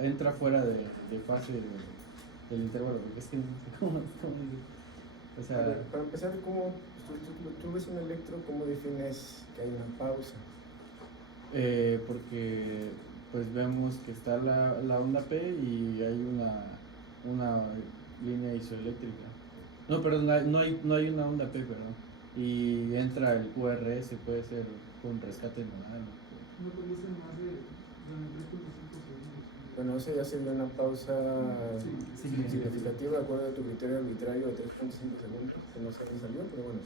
entra fuera de fase del intervalo, porque es que, ¿cómo? O sea, ver, para empezar, ¿cómo tú ves un electro, cómo defines que hay una pausa? porque pues vemos que está la onda P y hay una línea isoeléctrica. No, perdón, no hay una onda P, perdón. Y entra el QRS, puede ser un rescate nodal. No puede ser más de 3.5 segundos. Bueno, eso ya sería una pausa significativa de acuerdo a tu criterio arbitrario de 3.5 segundos, que no sé dónde salió, pero bueno,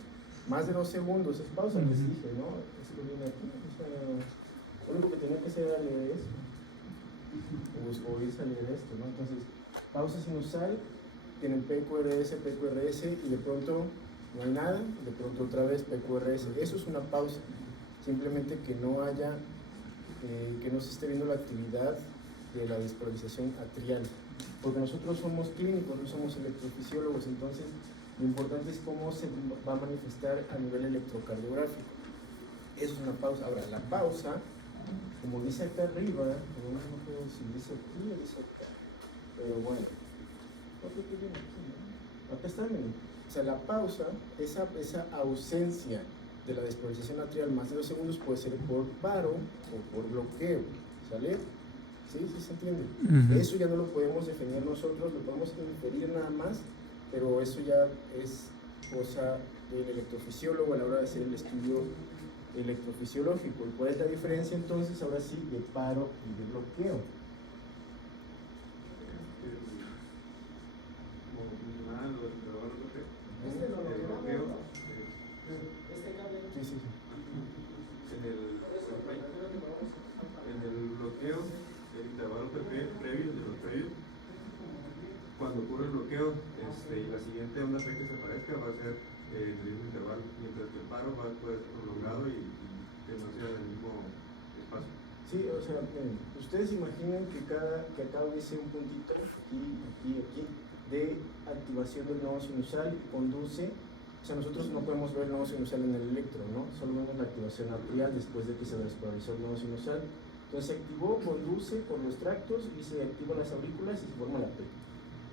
más de 2 segundos es pausa, les dije, ¿no? Eso lo viene aquí, o sea, lo único que tenía que hacer era leer esto, o irse a leer esto, ¿no? Entonces, pausa sinusal, tienen PQRS, y de pronto no hay nada, de pronto otra vez PQRS, eso es una pausa, simplemente que no haya, que no se esté viendo la actividad de la despolarización atrial, porque nosotros somos clínicos, no somos electrofisiólogos, entonces lo importante es cómo se va a manifestar a nivel electrocardiográfico. Eso es una pausa. Ahora, la pausa, como dice acá arriba, no puedo si dice aquí o dice acá, pero bueno, acá está, miren. O sea, la pausa, esa ausencia de la despolarización atrial más de 2 segundos puede ser por paro o por bloqueo, ¿sale? ¿Sí? ¿Sí se entiende? Eso ya no lo podemos definir nosotros, lo podemos inferir nada más, pero eso ya es cosa del electrofisiólogo a la hora de hacer el estudio electrofisiológico. ¿Y cuál es la diferencia entonces, ahora sí, de paro y de bloqueo? Sí. En el bloqueo, el intervalo previo de los previos, cuando ocurre el bloqueo y la siguiente onda P que se aparezca va a ser en el mismo intervalo, mientras que el paro va a poder ser prolongado y que no sea en el mismo espacio. Sí, o sea, miren, ustedes imaginen que acá dice un puntito, aquí, de activación del nodo sinusal, conduce. O sea, nosotros no podemos ver el nodo sinusal en el electro, ¿no? Solo vemos la activación atrial después de que se despolarizó el nodo sinusal. Entonces se activó, conduce por los tractos y se activan las aurículas y se forma la P.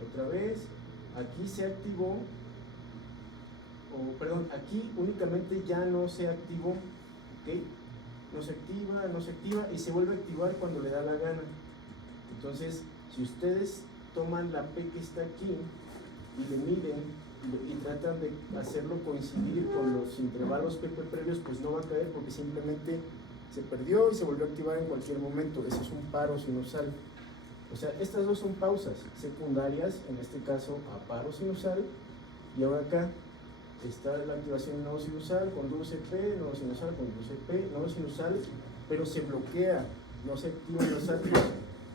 Otra vez, aquí se activó, aquí únicamente ya no se activó, ¿ok? No se activa y se vuelve a activar cuando le da la gana. Entonces, si ustedes toman la P que está aquí y le miden y tratan de hacerlo coincidir con los intervalos PP previos, pues no va a caer porque simplemente se perdió y se volvió a activar en cualquier momento. Ese es un paro sinusal. O sea, estas dos son pausas secundarias, en este caso a paro sinusal, y ahora acá está la activación del nodo sinusal, conduce P, nodo sinusal, conduce P, nodo sinusal, pero se bloquea, no se activan los átomos.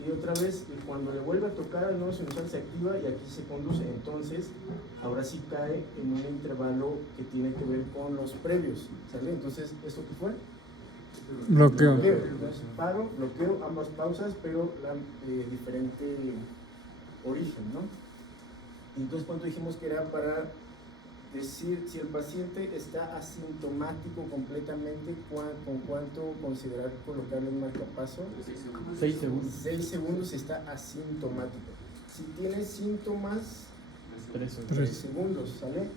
Y otra vez, cuando le vuelve a tocar al nodo sinusal se activa y aquí se conduce. Entonces, ahora sí cae en un intervalo que tiene que ver con los previos, ¿sale? Entonces, ¿esto qué fue? Bloqueo. Entonces, paro, bloqueo, ambas pausas, pero diferente origen, ¿no? Entonces, ¿cuánto dijimos que era para decir si el paciente está asintomático completamente? ¿Con cuánto considerar colocarle un marcapaso? 6 segundos. 6 segundos está asintomático. Si tiene síntomas, 3 segundos, ¿sale?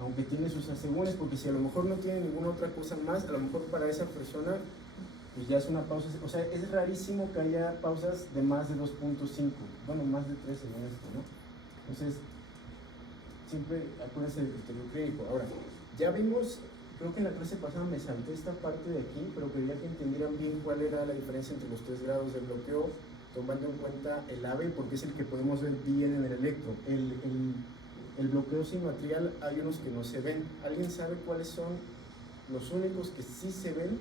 Aunque tiene sus asegúnes, porque si a lo mejor no tiene ninguna otra cosa más, a lo mejor para esa persona pues ya es una pausa. O sea, es rarísimo que haya pausas de más de 2.5, bueno, más de 3 en esto, ¿no? Entonces, siempre acuérdense del criterio clínico. Ahora, ya vimos, creo que en la clase pasada me salté esta parte de aquí, pero quería que entendieran bien cuál era la diferencia entre los 3 grados de bloqueo, tomando en cuenta el AVE, porque es el que podemos ver bien en el electro. El bloqueo sinoatrial hay unos que no se ven. ¿Alguien sabe cuáles son los únicos que sí se ven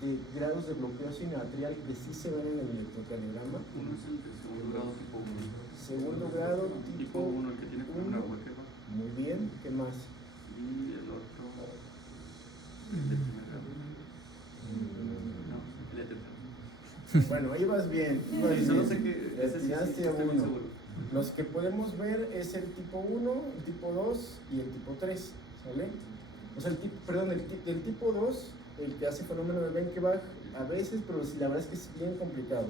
de grados de bloqueo sinoatrial que sí se ven en el electrocardiograma? Uno es el de segundo grado tipo 1. Segundo grado tipo 1, el que tiene como una huequera. Muy bien, ¿qué más? Y el otro, el de primer grado. No, el de tercero. Bueno, ahí vas bien. Solo sé que ese sí Tiraste a estoy muy uno. seguro. Los que podemos ver es el tipo 1, el tipo 2 y el tipo 3, ¿sale? O sea, el tipo 2, el que hace fenómeno de Benkebach, a veces, pero la verdad es que es bien complicado.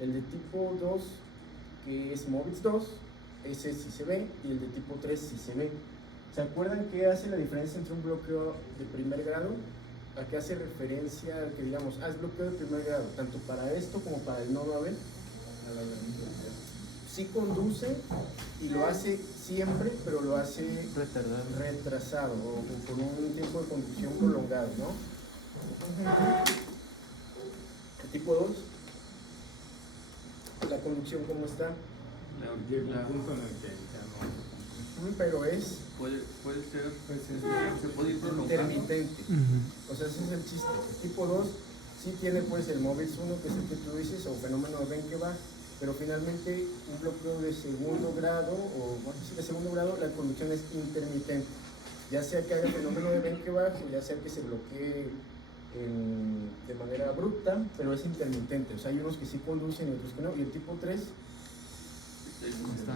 El de tipo 2 que es Movitz 2, ese sí se ve, y el de tipo 3 sí se ve. ¿Se acuerdan qué hace la diferencia entre un bloqueo de primer grado? ¿A qué hace referencia al que digamos, es bloqueo de primer grado, tanto para esto como para el nodo AB? Sí conduce y lo hace siempre, pero lo hace retrasado o con un tiempo de conducción prolongado, ¿no? El tipo 2, la conducción, ¿cómo está? Llega un punto en el que ya no. Pero es Puede ser, se puede ir prolongando. intermitente. O sea, ese es el chiste. El tipo 2 sí tiene pues el Movitz 1, que es el que tú dices, o fenómeno de Benkebach, pero finalmente un bloqueo de segundo grado, o bueno, sí, de segundo grado, la conducción es intermitente. Ya sea que haga fenómeno de Benkebach, o ya sea que se bloquee de manera abrupta, pero es intermitente. O sea, hay unos que sí conducen y otros que no. Y el tipo 3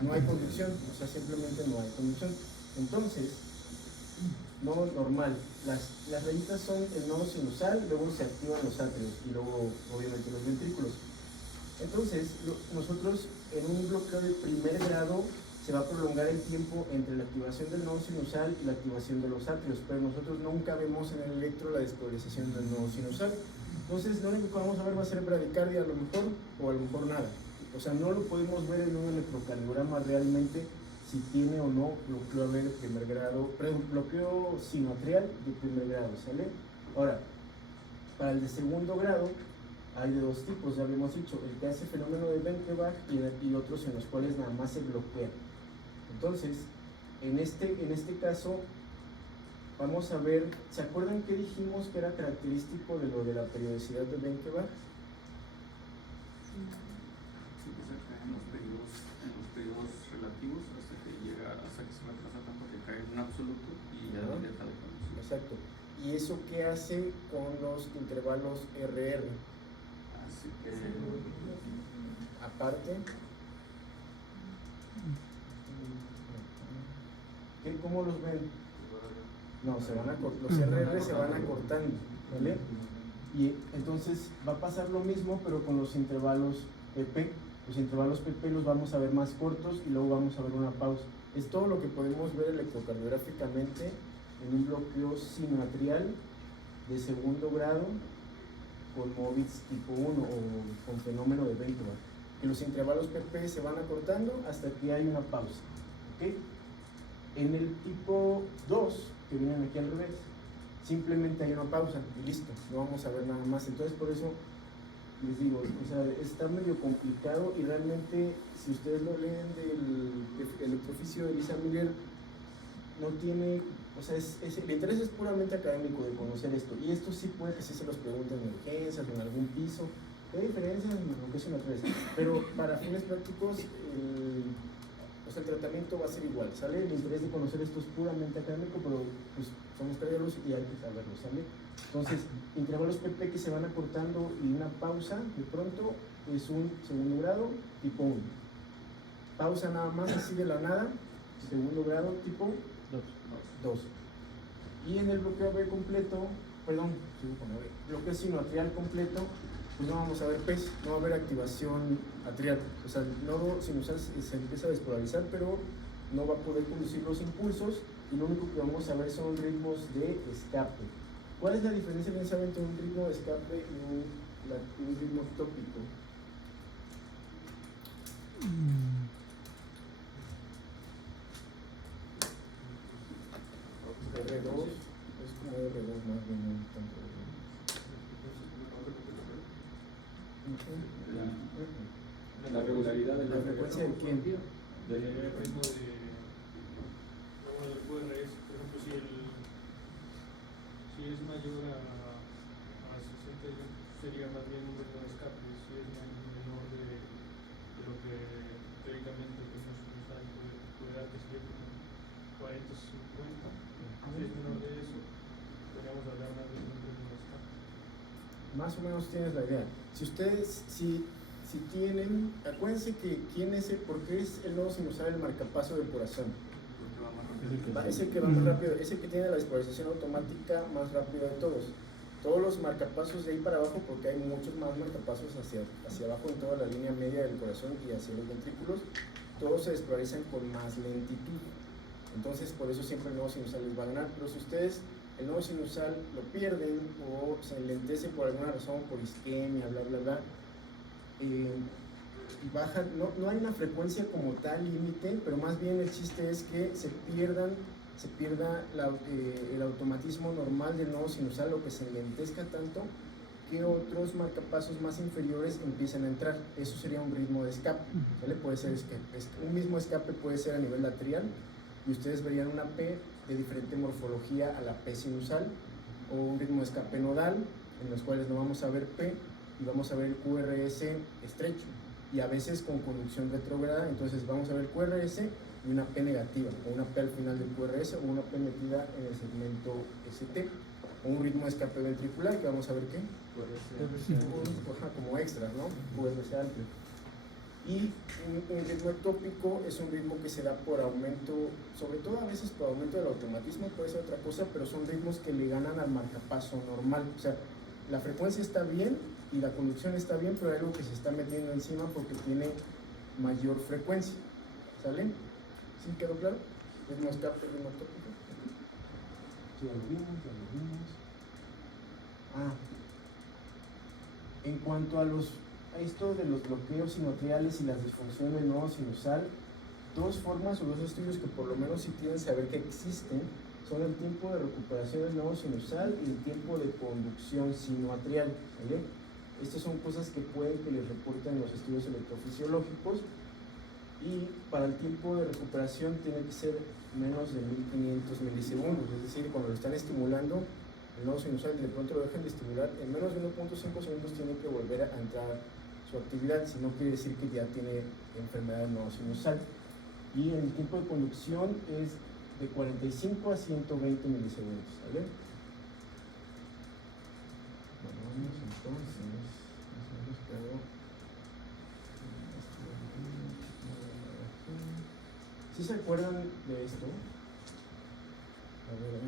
no hay conducción, o sea, simplemente no hay conducción. Entonces, nodo normal, las rayitas son el nodo sinusal, luego se activan los atrios y luego obviamente los ventrículos. Entonces, nosotros en un bloqueo de primer grado se va a prolongar el tiempo entre la activación del nodo sinusal y la activación de los atrios, pero nosotros nunca vemos en el electro la despolarización del nodo sinusal. Entonces, lo único que vamos a ver va a ser bradicardia a lo mejor, o a lo mejor nada. O sea, no lo podemos ver en un electrocardiograma realmente si tiene o no bloqueo AB de primer grado, bloqueo sinoatrial de primer grado, ¿sale? Ahora, para el de segundo grado hay de dos tipos, ya habíamos dicho, el que hace fenómeno de Benkebach y otros en los cuales nada más se bloquea. Entonces, en este caso, vamos a ver, ¿se acuerdan que dijimos que era característico de lo de la periodicidad de Benkebach? En los periodos relativos hasta que se retrasa tanto que cae en un absoluto y ya no deja de conducir. Exacto. ¿Y eso qué hace con los intervalos RR? Así que Aparte, ¿cómo los ven? No, los RR se van acortando, ¿vale? Y entonces va a pasar lo mismo, pero con los intervalos PP. Los intervalos PP los vamos a ver más cortos y luego vamos a ver una pausa. Es todo lo que podemos ver electrocardiográficamente en un bloqueo sinoatrial de segundo grado con Movitz tipo 1 o con fenómeno de Benkebach. Que los intervalos PP se van acortando hasta que hay una pausa. ¿Okay? En el tipo 2, que vienen aquí al revés, simplemente hay una pausa y listo, no vamos a ver nada más. Entonces, por eso les digo, o sea, está medio complicado y realmente, si ustedes lo leen del electroficio de Lisa Miller, no tiene, o sea, el interés es puramente académico de conocer esto, y esto sí puede que sí se los pregunten en urgencias o en algún piso, ¿qué diferencia en lo que es una 3? Pero para fines prácticos, el tratamiento va a ser igual, ¿sale? El interés de conocer esto es puramente académico, pero pues somos cardiólogos y hay que saberlo, ¿sale? Entonces, intervalos PP que se van acortando y una pausa, de pronto, es un segundo grado tipo 1. Pausa nada más así de la nada, segundo grado tipo 2. Y en el bloqueo B completo, sigo con AB, bloqueo sinoatrial completo, pues no vamos a ver PES, no va a haber activación atrial. O sea, el nodo sinusal se empieza a despolarizar, pero no va a poder conducir los impulsos y lo único que vamos a ver son ritmos de escape. ¿Cuál es la diferencia, bien saben, entre un ritmo de escape y un ritmo tópico? R2 es como R2 más bien, no tanto R2. La regularidad de ¿La frecuencia de quién? El ritmo de QRS, por ejemplo, si es mayor a 60, sería más bien un ritmo de escape. Si es menor de lo que teóricamente nos puede dar, que sería como 40 o 50. Si es menor de eso, podríamos hablar más de un ritmo de escape. Más o menos tienes la idea. Si ustedes, si tienen, acuérdense que ¿por qué es el nodo sinusal el marcapaso del corazón? porque va más rápido. Es el que va más rápido, es el que tiene la despolarización automática más rápida de todos. todos los marcapasos de ahí para abajo, porque hay muchos más marcapasos hacia abajo en toda la línea media del corazón y hacia los ventrículos, todos se despolarizan con más lentitud. Entonces, por eso siempre el nodo sinusal les va a ganar. Pero si ustedes el nodo sinusal lo pierden o se enlentece por alguna razón, por isquemia, bla, bla, bla, baja, no hay una frecuencia como tal límite, pero más bien el chiste es que se pierda el automatismo normal del nodo sinusal, o que se enlentezca tanto que otros marcapasos más inferiores empiecen a entrar. Eso sería un ritmo de escape, ¿vale? Puede ser un mismo escape puede ser a nivel atrial, y ustedes verían una P de diferente morfología a la P sinusal, o un ritmo de escape nodal, en los cuales no vamos a ver P y vamos a ver el QRS estrecho, y a veces con conducción retrógrada. Entonces vamos a ver QRS y una P negativa, o una P al final del QRS, o una P metida en el segmento ST, o un ritmo de escape ventricular, que vamos a ver qué, como extras, ¿no? QRS alto. Y un ritmo ectópico es un ritmo que se da por aumento, sobre todo a veces por aumento del automatismo, puede ser otra cosa, pero son ritmos que le ganan al marcapaso normal. O sea, la frecuencia está bien y la conducción está bien, pero hay algo que se está metiendo encima porque tiene mayor frecuencia. ¿Sale? ¿Sí quedó claro? Ritmo escape, ritmo ectópico. Sí, ya lo vimos. En cuanto a esto de los bloqueos sinoatriales y las disfunciones del nodo sinusal, dos formas o dos estudios que por lo menos sí tienen saber que existen son el tiempo de recuperación del nodo sinusal y el tiempo de conducción sinoatrial. ¿Vale? Estas son cosas que pueden que les reporten los estudios electrofisiológicos, y para el tiempo de recuperación tiene que ser menos de 1500 milisegundos, es decir, cuando lo están estimulando el nodo sinusal y de pronto lo dejan de estimular, en menos de 1.5 segundos tiene que volver a entrar su actividad, si no quiere decir que ya tiene enfermedad del nodo sinusal. Y el tiempo de conducción es de 45 a 120 milisegundos, ¿vale? Bueno, vamos entonces, más o menos quedó. ¿Sí se acuerdan de esto? A ver,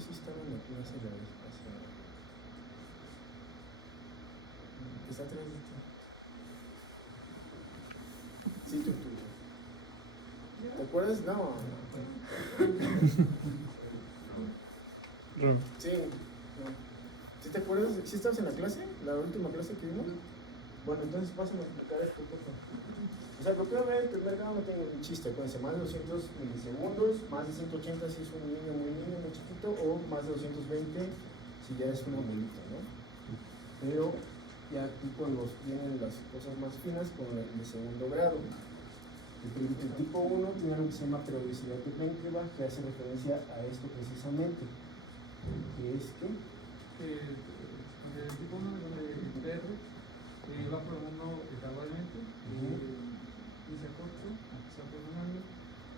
sí estaba en la clase la vez pasada. ¿Está atrás de ti? Sí, tú. ¿Te acuerdas? No. Sí. No. ¿Sí te acuerdas? ¿Sí estabas en la clase? ¿La última clase que vimos? Bueno, entonces pásame a explicar esto, por favor. O sea, lo que voy a ver el primer grado no tiene un chiste, acuérdense, más de 200 milisegundos, más de 180 si es un niño, muy chiquito, o más de 220 si ya es una abuelita, ¿no? Pero ya aquí cuando vienen las cosas más finas con el de segundo grado. El tipo 1 tiene algo que se llama periodicidad de Penkreva, que hace referencia a esto precisamente, que es que el tipo 1 de PR va prolongando gradualmente y se acorta, se va prolongando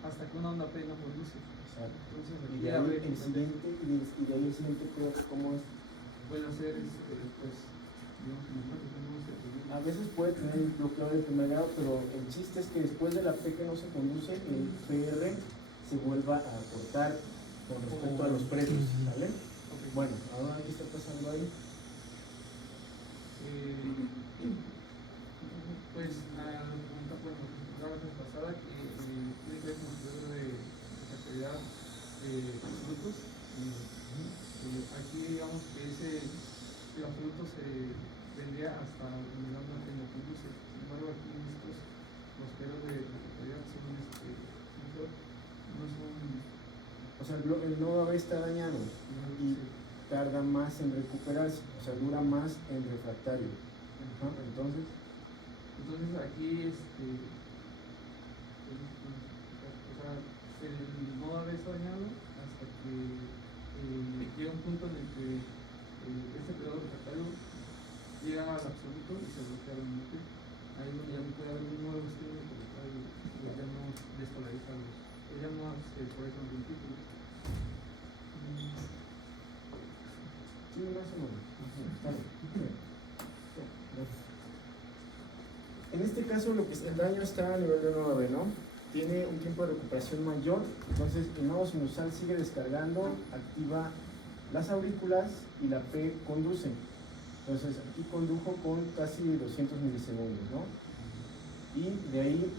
hasta que una onda P no produce. Exacto. Entonces, y de ahí el siguiente ¿cómo es? Puede hacer, pues, digamos, a veces puede tener un bloqueo de primer grado, pero el chiste es que después de la P que no se conduce, el PR se vuelva a acortar con respecto a los precios, ¿vale? Okay. Bueno, ahora ¿qué está pasando ahí? Pues la pregunta, bueno, la vez pasada que tiene que ver con el periodo de actividad frutos. Aquí digamos que el absoluto se vendría hasta la onda que no conduce. Sin embargo, aquí los periodos de actividad no son. O sea, el nodo AB está dañado y tarda más en recuperarse, o sea, dura más en refractario. Entonces Aquí o sea, el nodo AB está dañado hasta que llega un punto en el que este periodo refractario llega al absoluto y se bloquea realmente. Ahí donde ya no puede haber un nuevo estímulo y ya no despolariza ya no se polarizan los ventrículos. sí, más o menos. Está bien. En este caso el daño está a nivel de 9, ¿no? tiene un tiempo de recuperación mayor, entonces el nodo sinusal sigue descargando, activa las aurículas y la P conduce. Entonces aquí condujo con casi 200 milisegundos, ¿no? Y de ahí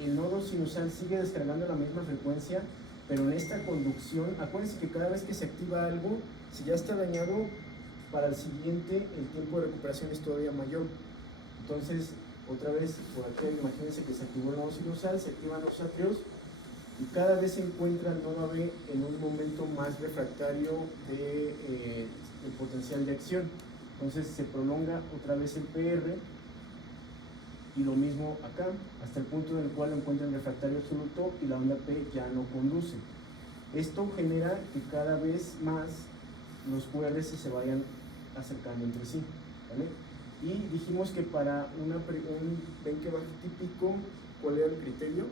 el nodo sinusal sigue descargando la misma frecuencia, pero en esta conducción, acuérdense que cada vez que se activa algo, si ya está dañado, para el siguiente el tiempo de recuperación es todavía mayor. Entonces, otra vez, por aquí, imagínense que se activó el nodo sinusal, se activan los atrios, y cada vez se encuentra el nodo AB en un momento más refractario del potencial de acción. Entonces se prolonga otra vez el PR, y lo mismo acá, hasta el punto en el cual lo encuentra en refractario absoluto y la onda P ya no conduce. Esto genera que cada vez más los QRS se vayan acercando entre sí, ¿vale? Y dijimos que para un Benke-Bach típico, ¿cuál era el criterio?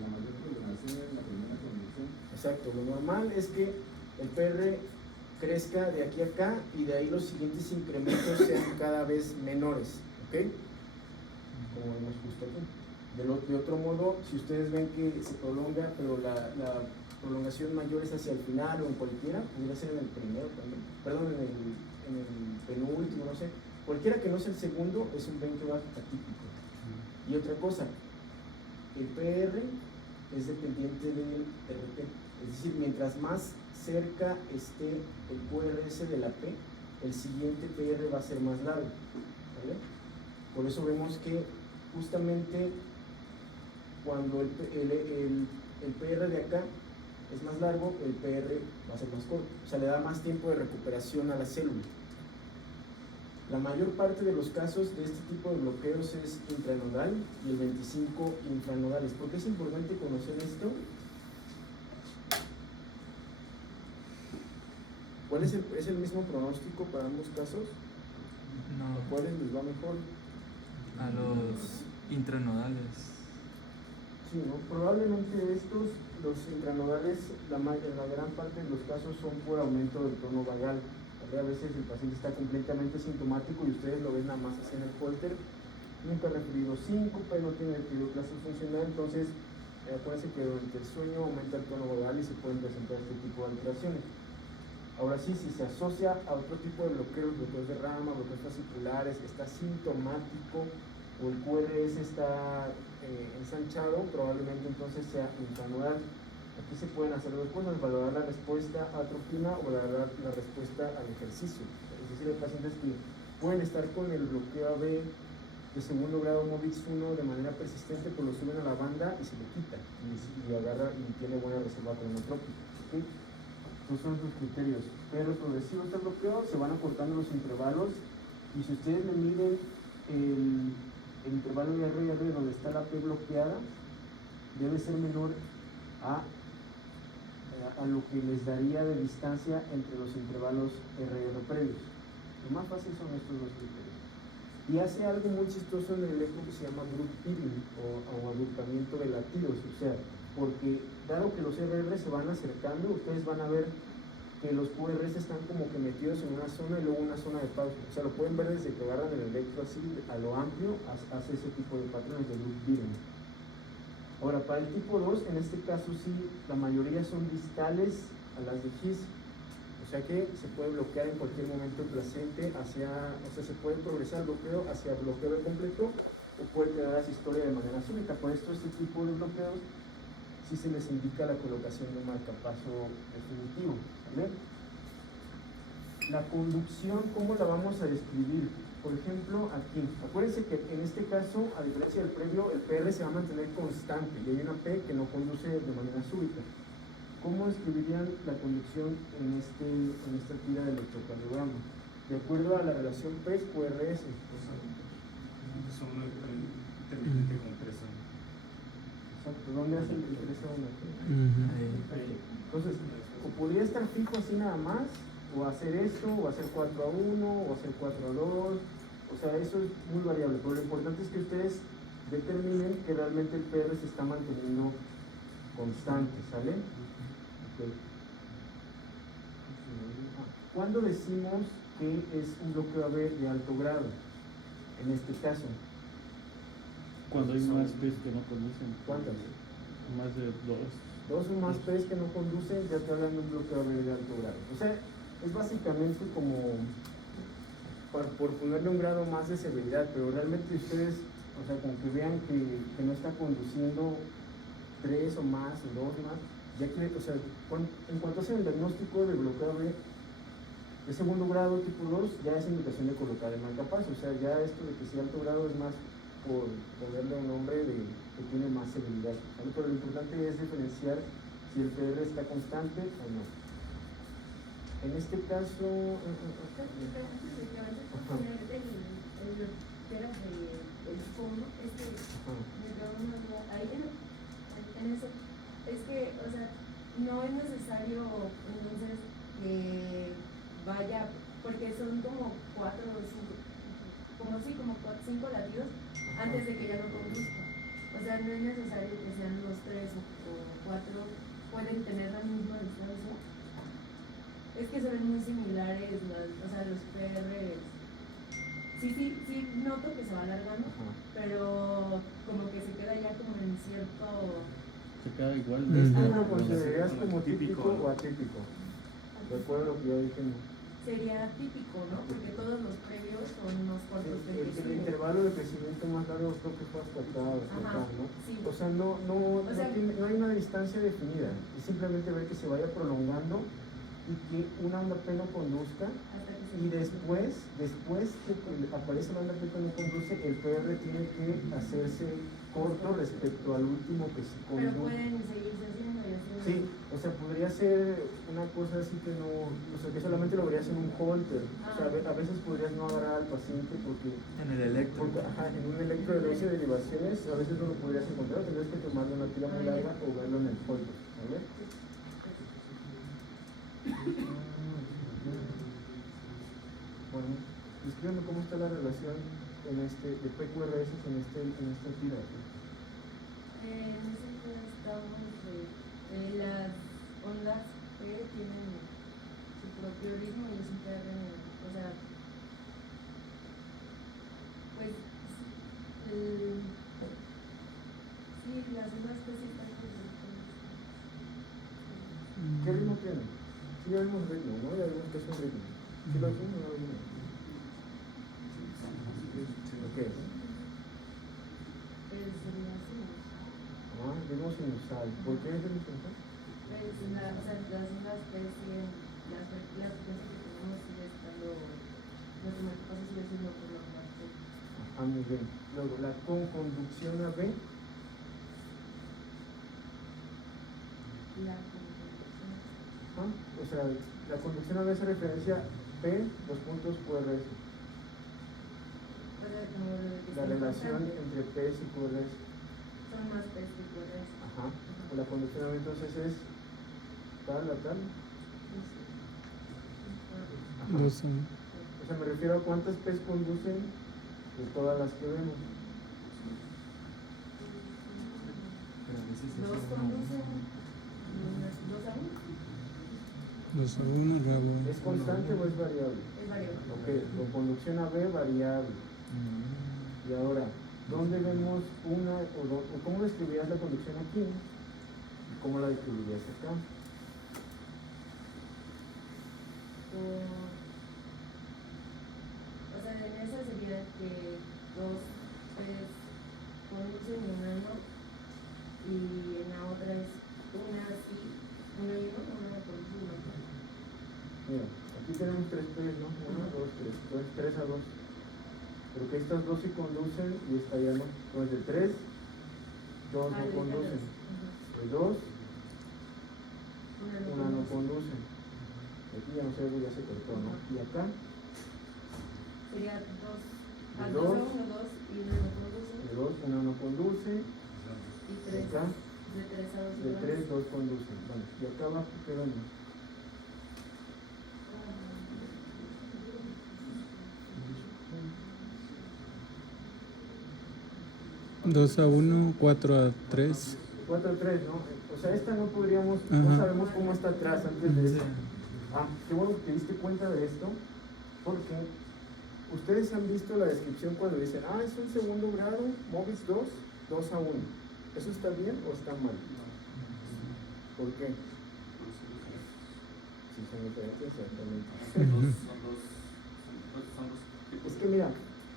La mayor prolongación es la primera conducción. Exacto, lo normal es que el PR crezca de aquí a acá y de ahí los siguientes incrementos sean cada vez menores, ¿ok? Como vemos justo aquí. De otro modo, si ustedes ven que se prolonga, pero la prolongación mayor es hacia el final o en cualquiera, podría ser en el primero también, perdón, en el penúltimo, no sé, cualquiera que no sea el segundo es un Benke-Bach atípico. Y otra cosa, el PR es dependiente del RP, es decir, mientras más cerca esté el QRS de la P, el siguiente PR va a ser más largo, ¿vale? Por eso vemos que justamente cuando el PR de acá es más largo, el PR va a ser más corto, o sea, le da más tiempo de recuperación a la célula. La mayor parte de los casos de este tipo de bloqueos es intranodal y el 25 infranodales. ¿Por qué es importante conocer esto? ¿Cuál es el mismo pronóstico para ambos casos? No, ¿A cuáles les va mejor? a los intranodales. Sí, ¿no? Probablemente estos, los intranodales, la gran parte de los casos son por aumento del tono vagal. A veces el paciente está completamente sintomático y ustedes lo ven nada más así en el Holter, nunca ha referido síncope, no tiene referido clase funcional, entonces acuérdense que durante el sueño aumenta el tono vagal y se pueden presentar este tipo de alteraciones. Ahora sí, si se asocia a otro tipo de bloqueos de rama, bloqueos fasciculares, está sintomático o el QRS está ensanchado, probablemente entonces sea intranodal. Aquí se pueden hacer dos cosas, valorar la respuesta a atropina o valorar la respuesta al ejercicio. Es decir, hay pacientes que pueden estar con el bloqueo AB de segundo grado MOVIX 1 de manera persistente, pues lo suben a la banda y se le quita y agarra y tiene buena reserva cronotrópica. ¿Okay? Esos son sus criterios. Pero progresivo este bloqueo, se van acortando los intervalos y si ustedes le miden el intervalo de RR donde está la P bloqueada, debe ser menor a lo que les daría de distancia entre los intervalos RR previos. Lo más fácil son estos dos criterios. Y hace algo muy chistoso en el eco que se llama group beating o agrupamiento de latidos, o sea, porque dado que los RR se van acercando, ustedes van a ver que los QRS están como que metidos en una zona y luego una zona de pausa. O sea, lo pueden ver desde que agarran el electro así a lo amplio, hace ese tipo de patrones de group beating. Ahora, para el tipo 2, en este caso sí, la mayoría son distales a las de His, o sea que se puede bloquear en cualquier momento el placente o sea, se puede progresar el bloqueo hacia bloqueo de completo o puede quedar la sistolia de manera súbita. Por esto, este tipo de bloqueos sí se les indica la colocación de un marcapaso definitivo, ¿vale? La conducción, ¿cómo la vamos a describir? Por ejemplo, aquí, acuérdense que en este caso, a diferencia del previo, el PR se va a mantener constante y hay una P que no conduce de manera súbita. ¿Cómo describirían la conducción en esta tira de electrocardiograma? De acuerdo a la relación P-QRS. Son intermitente con 3 a 1. Exacto, ¿dónde hace el 3 a 1? Ahí. Entonces, o podría estar fijo así nada más, o hacer esto, o hacer 4 a 1, o hacer 4 a 2, o sea, eso es muy variable, pero lo importante es que ustedes determinen que realmente el PR se está manteniendo constante, ¿sale? Okay. ¿Cuándo decimos que es un bloqueo AB de alto grado? En este caso, Cuando hay más P's que no conducen. ¿cuántas? Más de dos. Dos o más P's que no conducen, ya te hablan de un bloqueo AB de alto grado. O sea, es básicamente como por ponerle un grado más de severidad, pero realmente ustedes, o sea, con que vean que no está conduciendo tres o más o dos más, ya que, o sea, en cuanto hacen el diagnóstico de bloqueo AB de segundo grado tipo 2, ya es indicación de colocar el marcapaso. O sea, ya esto de que sea alto grado es más por ponerle un nombre de que tiene más severidad, ¿vale? Pero lo importante es diferenciar si el PR está constante o no. En este caso, es que, o sea, no es necesario entonces que vaya, porque son como 4 o 5, como 5 latidos antes de que ya no conduzca. O sea, no es necesario que sean los 3 o 4, pueden tener la misma distancia. Es que se ven muy similares o sea, los PRs. Sí, noto que se va alargando, pero como que se queda ya como en cierto... Se queda igual. ¿esto desde lo cuando considerarías se- como típico o atípico? Recuerda lo que ya dije. Sería típico, ¿no? Porque todos los previos son unos cortos El 25. intervalo de crecimiento más largo creo que fue hasta acá, ¿no? Sí. O sea, no hay una distancia definida, es simplemente ver que se vaya prolongando y que una onda P no conduzca, Hasta que se... y después de que aparece la onda P que no conduce, el PR tiene que hacerse corto respecto al último que sí Pero conduce. pueden seguirse haciendo y haciendo. Sí, o sea, podría ser una cosa así que no, o sea, que solamente lo verías en un holter. O sea, a veces podrías no agarrar al paciente porque, En el electro. en un electro de 12 derivaciones a veces no lo podrías encontrar, tendrías que tomarle una tira muy larga o verlo en el holter, ¿vale? Bueno, descríbeme cómo está la relación de PQRS en esta tira. En ese caso estamos las ondas P tienen su propio ritmo y es un PR, o sea, pues sí, las ondas P sí están ¿Qué ritmo tiene? Sí, ya vimos ritmo, ¿no? Ya vimos que es un ritmo. ¿Sí lo vimos o no lo vimos? Ok. sería así, Ritmo sinusal. ¿Por qué es ritmo sinusal? o sea, las ondas P siguen, las frecuencias que tenemos sigue estando, nuestro marcapaso sigue siendo por la parte. Muy bien. Luego, la conconducción AB. La conducción. O sea, la conducción AB hace referencia a P, los puntos QRS. O sea, como lo de que La está relación constante, entre P y QRS. son más P que QRS. O la conducción AB entonces es tal a tal. Dos, O sea, me refiero a cuántas P's conducen de todas las que vemos. Pero a veces es Dos uno. conducen, dos a uno, 2 a 1, luego ¿Es constante o es variable? es variable. Ok, con conducción AB variable. Y ahora, ¿dónde vemos una o cómo describirías la conducción aquí? ¿Y cómo la describirías acá? O sea, en esa sería que dos P's conducen y una no, y en la otra es una sí, una y uno, una conduce y una no. Mira, aquí tenemos 3 P's, ¿no? 1, 2, 3. Entonces 3 a 2. Porque estas dos sí conducen y esta ya no. Entonces de 3, 2 no conducen. De 2, una no conduce. Aquí ya no sé, ya se cortó, ¿no? Y acá, Sería dos, De al dos. 2 a 1, 2 y una no conduce, de 2, una no conduce. y Y 3, acá, de 3 a 2 de 3, 2 conducen. Bueno, y acá abajo, ¿qué vemos? dos a 1, 4 a 3. 4 a 3, ¿no? O sea, esta no podríamos, no Ajá. sabemos cómo está atrás antes de Sí. esto. Qué bueno que te diste cuenta de esto, porque ustedes han visto la descripción cuando dicen, es un segundo grado, MOVIX 2, 2 a 1. ¿Eso está bien o está mal? ¿Por qué? Sí, son diferentes, exactamente. Son dos tipos. Es que mira,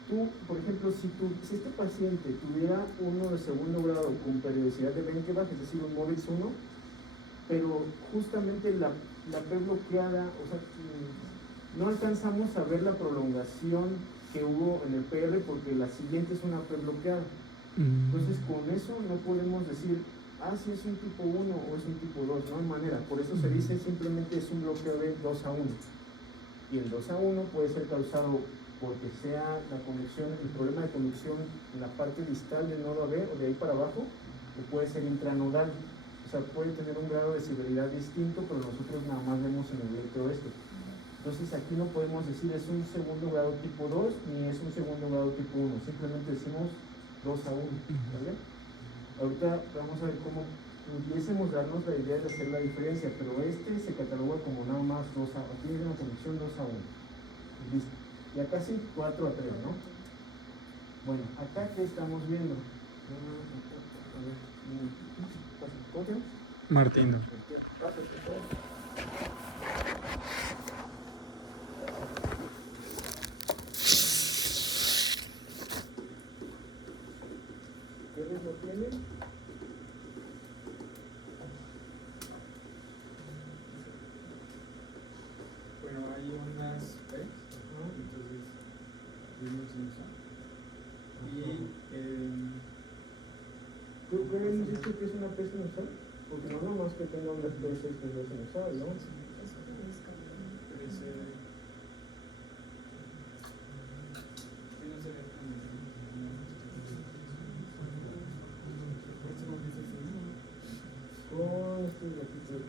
tú, por ejemplo, si este paciente tuviera uno de segundo grado con periodicidad de Benkebach, es decir, un MOVIX 1, pero justamente la P bloqueada, o sea, no alcanzamos a ver la prolongación que hubo en el PR porque la siguiente es una P bloqueada. Entonces, con eso no podemos decir, si es un tipo 1 o es un tipo 2, no hay manera. Por eso se dice simplemente es un bloqueo de 2 a 1. Y el 2 a 1 puede ser causado porque sea la conexión, el problema de conexión en la parte distal del nodo AB o de ahí para abajo, o puede ser intranodal. O sea, puede tener un grado de severidad distinto, pero nosotros nada más vemos en el electro esto. Entonces aquí no podemos decir es un segundo grado tipo 2 ni es un segundo grado tipo 1, simplemente decimos 2 a 1. ¿Vale? Ahorita vamos a ver cómo pudiésemos darnos la idea de hacer la diferencia, pero este se cataloga como nada más 2 a 1, aquí hay una conexión 2 a 1. Listo. Ya casi 4 a 3, ¿no? Bueno, acá ¿qué estamos viendo? A ver, ¿cómo se llama? Martino. ¿Qué ritmo tiene? Bueno, hay unas P, entonces ritmo sinusal. Y ¿Tú qué hemos dicho que es una P sinusal? Porque no nomás que tenga unas P6 que es sinusal, ¿no? Con estos gratitos.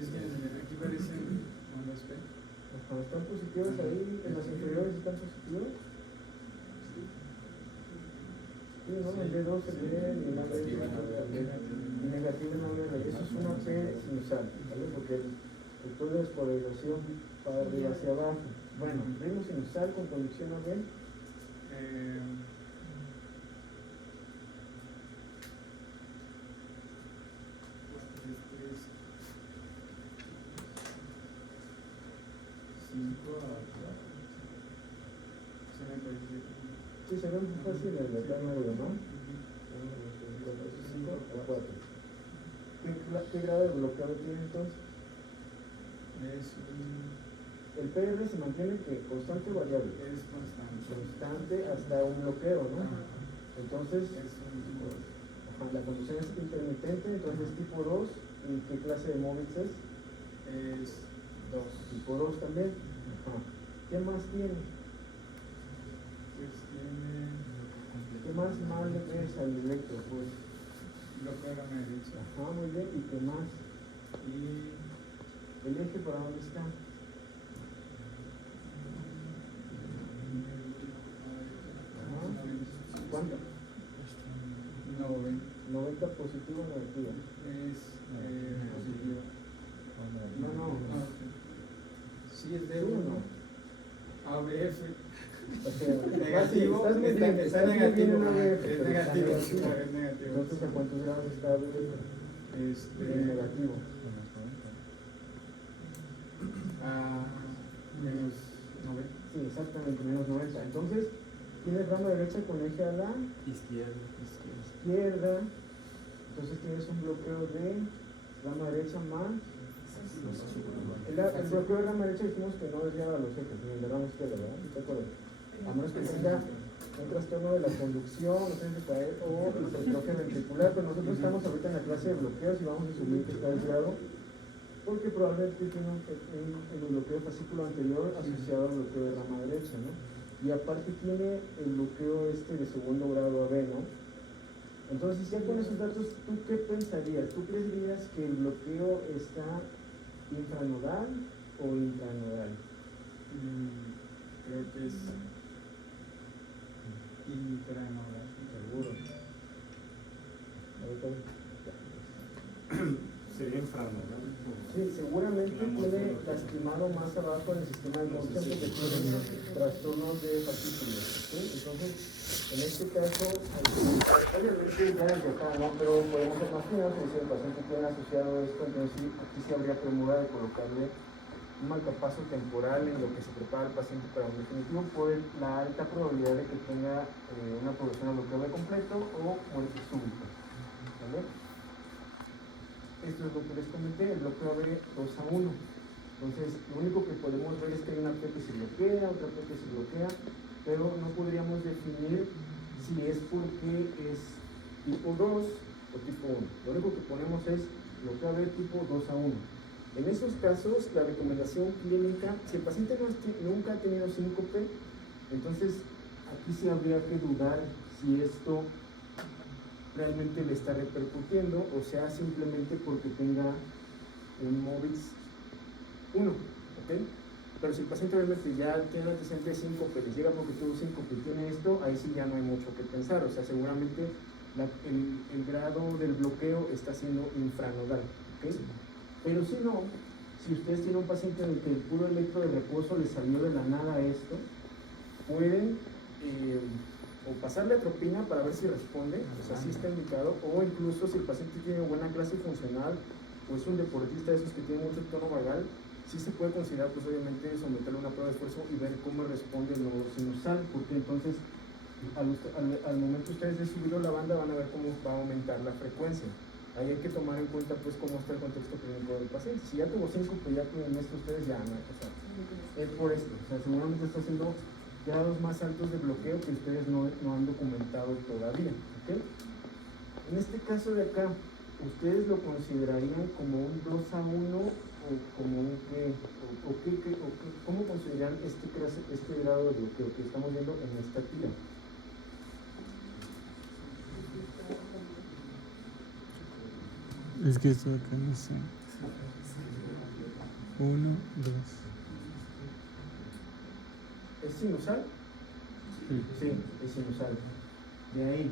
es que aquí parecen ondas P. ¿Están positivas ahí? ¿En las inferiores están positivas? Sí, ¿no? En B2 se ve y en AB y negativa en AB. Eso es una P sinusal, ¿vale? Porque el todo es polarización para arriba hacia abajo. Bueno, ritmo sinusal con conducción AB. Sí, se ve muy fácil el rectángulo, ¿no? 1, 2, 3, 4, 5 o 4. ¿Qué grado de bloqueo tiene entonces? El PR se mantiene que constante o variable. Es constante. Constante hasta un bloqueo, ¿no? Entonces, la condición es intermitente, entonces tipo 2. ¿Y qué clase de MOVIX es? Es 2. Tipo 2 también. ¿Qué más tiene? Pues tiene ¿Qué más mal le ves al electro? Pues, bloqueo a la derecha. muy bien. ¿Y qué más? Y ¿El eje para dónde está? ¿Cuánto? 90 positivo o negativo. Es positivo. No. Sí, es ¿Sí de o 1. no? ABF. O sea, Negativo. estás muy bien, Está estás muy bien negativo. en ABF, Es pero está negativo. negativo. Es negativo. Entonces, ¿a cuántos grados está ABF? En negativo. A menos 90. Sí, exactamente, menos 90. Entonces, tienes rama derecha con eje a la izquierda. Entonces tienes un bloqueo de rama derecha más. El bloqueo de rama derecha dijimos que no desviaba los ejes, ni el de rama izquierda, ¿verdad? ¿Te acuerdas? A menos que tenga un trastorno de la conducción, no tenga que caer, o hipertrofia ventricular, pero nosotros estamos ahorita en la clase de bloqueos y vamos a asumir que está desviado, porque probablemente tiene un bloqueo fascículo anterior asociado al bloqueo de rama derecha, ¿no? Y aparte tiene el bloqueo de segundo grado AB, ¿no? Entonces, ya con esos datos, ¿tú qué pensarías? ¿Tú creerías que el bloqueo está infranodal o intranodal? Creo que es intranodal. Seguro. Ahorita. Sería infranodal. Sí, seguramente tiene plasmado más abajo en el sistema de conducción porque tienen trastornos de partículas. ¿Sí? Entonces, en este caso, obviamente ya desde acá, ¿no? Pero podemos ser más finos y si el paciente tiene asociado esto, entonces sí, aquí sí habría premura de colocarle un marcapaso temporal en lo que se prepara el paciente para un definitivo por la alta probabilidad de que tenga una progresión a bloqueo de completo o muerte súbita. ¿Vale? Esto es lo que les comenté, el bloqueo AB 2-1. Entonces, lo único que podemos ver es que hay una P que se bloquea, otra P que se bloquea, pero no podríamos definir si es porque es tipo 2 o tipo 1. Lo único que ponemos es bloqueo AB tipo 2-1. En esos casos, la recomendación clínica, si el paciente nunca ha tenido síncope, entonces aquí sí habría que dudar si esto realmente le está repercutiendo o sea simplemente porque tenga un MOVIX 1, ¿ok? Pero si el paciente realmente ya tiene un antecedente de síncope, le llega porque tuvo síncope y tiene esto, ahí sí ya no hay mucho que pensar, o sea, seguramente el grado del bloqueo está siendo infranodal, ¿ok? Pero si no, si ustedes tienen un paciente en el que el puro electro de reposo le salió de la nada a esto, pueden o pasarle atropina para ver si responde, o sea, si está indicado, o incluso si el paciente tiene buena clase funcional o es un deportista de esos que tiene mucho tono vagal, sí se puede considerar, pues obviamente, someterle a una prueba de esfuerzo y ver cómo responde el nodo sinusal, porque entonces al momento ustedes de subirlo la banda van a ver cómo va a aumentar la frecuencia. Ahí hay que tomar en cuenta pues cómo está el contexto clínico del paciente. Si ya tuvo síncope, ya tienen esto ustedes, ya no, o sea, es por esto, o sea, seguramente está haciendo grados más altos de bloqueo que ustedes no han documentado todavía, ¿ok? En este caso de acá, ¿ustedes lo considerarían como un 2-1 o como un qué? ¿Cómo consideran este grado de bloqueo que estamos viendo en esta tira? Es que esto acá no sé. 1, 2. ¿Es sinusal? Sí, es sinusal. De ahí,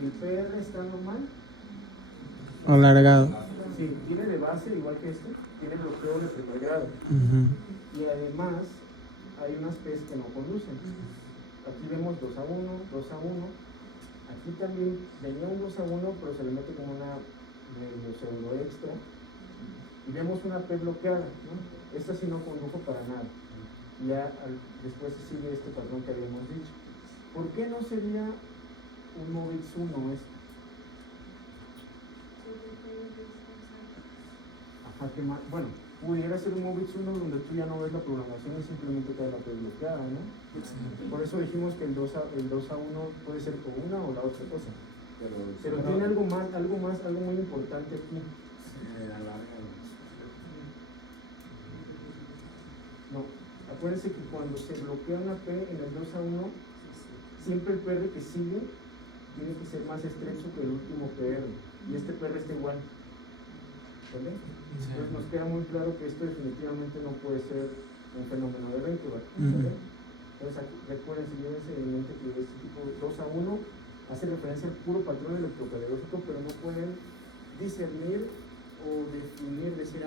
¿el PR está normal? Alargado. Sí, tiene de base, igual que este, tiene bloqueo de primer grado. Y además, hay unas P's que no conducen. Aquí vemos 2-1, 2-1. Aquí también venía un 2-1, pero se le mete como una pseudo extra. Y vemos una P bloqueada, ¿no? Esta sí no condujo para nada. Ya después sigue este patrón que habíamos dicho. ¿Por qué no sería un MOVIX 1 esto? Ajá, que más, bueno, pudiera ser un MOVIX 1 donde tú ya no ves la programación y simplemente queda la P bloqueada, ¿no? Por eso dijimos que el 2-1 puede ser o una o la otra cosa. Pero tiene algo muy importante aquí. No, acuérdense que cuando se bloquea una P en el 2-1, siempre el PR que sigue tiene que ser más estrecho que el último PR. Y este PR está igual. ¿Vale? Entonces nos queda muy claro que esto definitivamente no puede ser un fenómeno de Rentgeber. ¿Vale? Entonces aquí, recuerden, si llévense en mente que este tipo 2-1 hace referencia al puro patrón electrocardiográfico, pero no pueden discernir o definir, decir,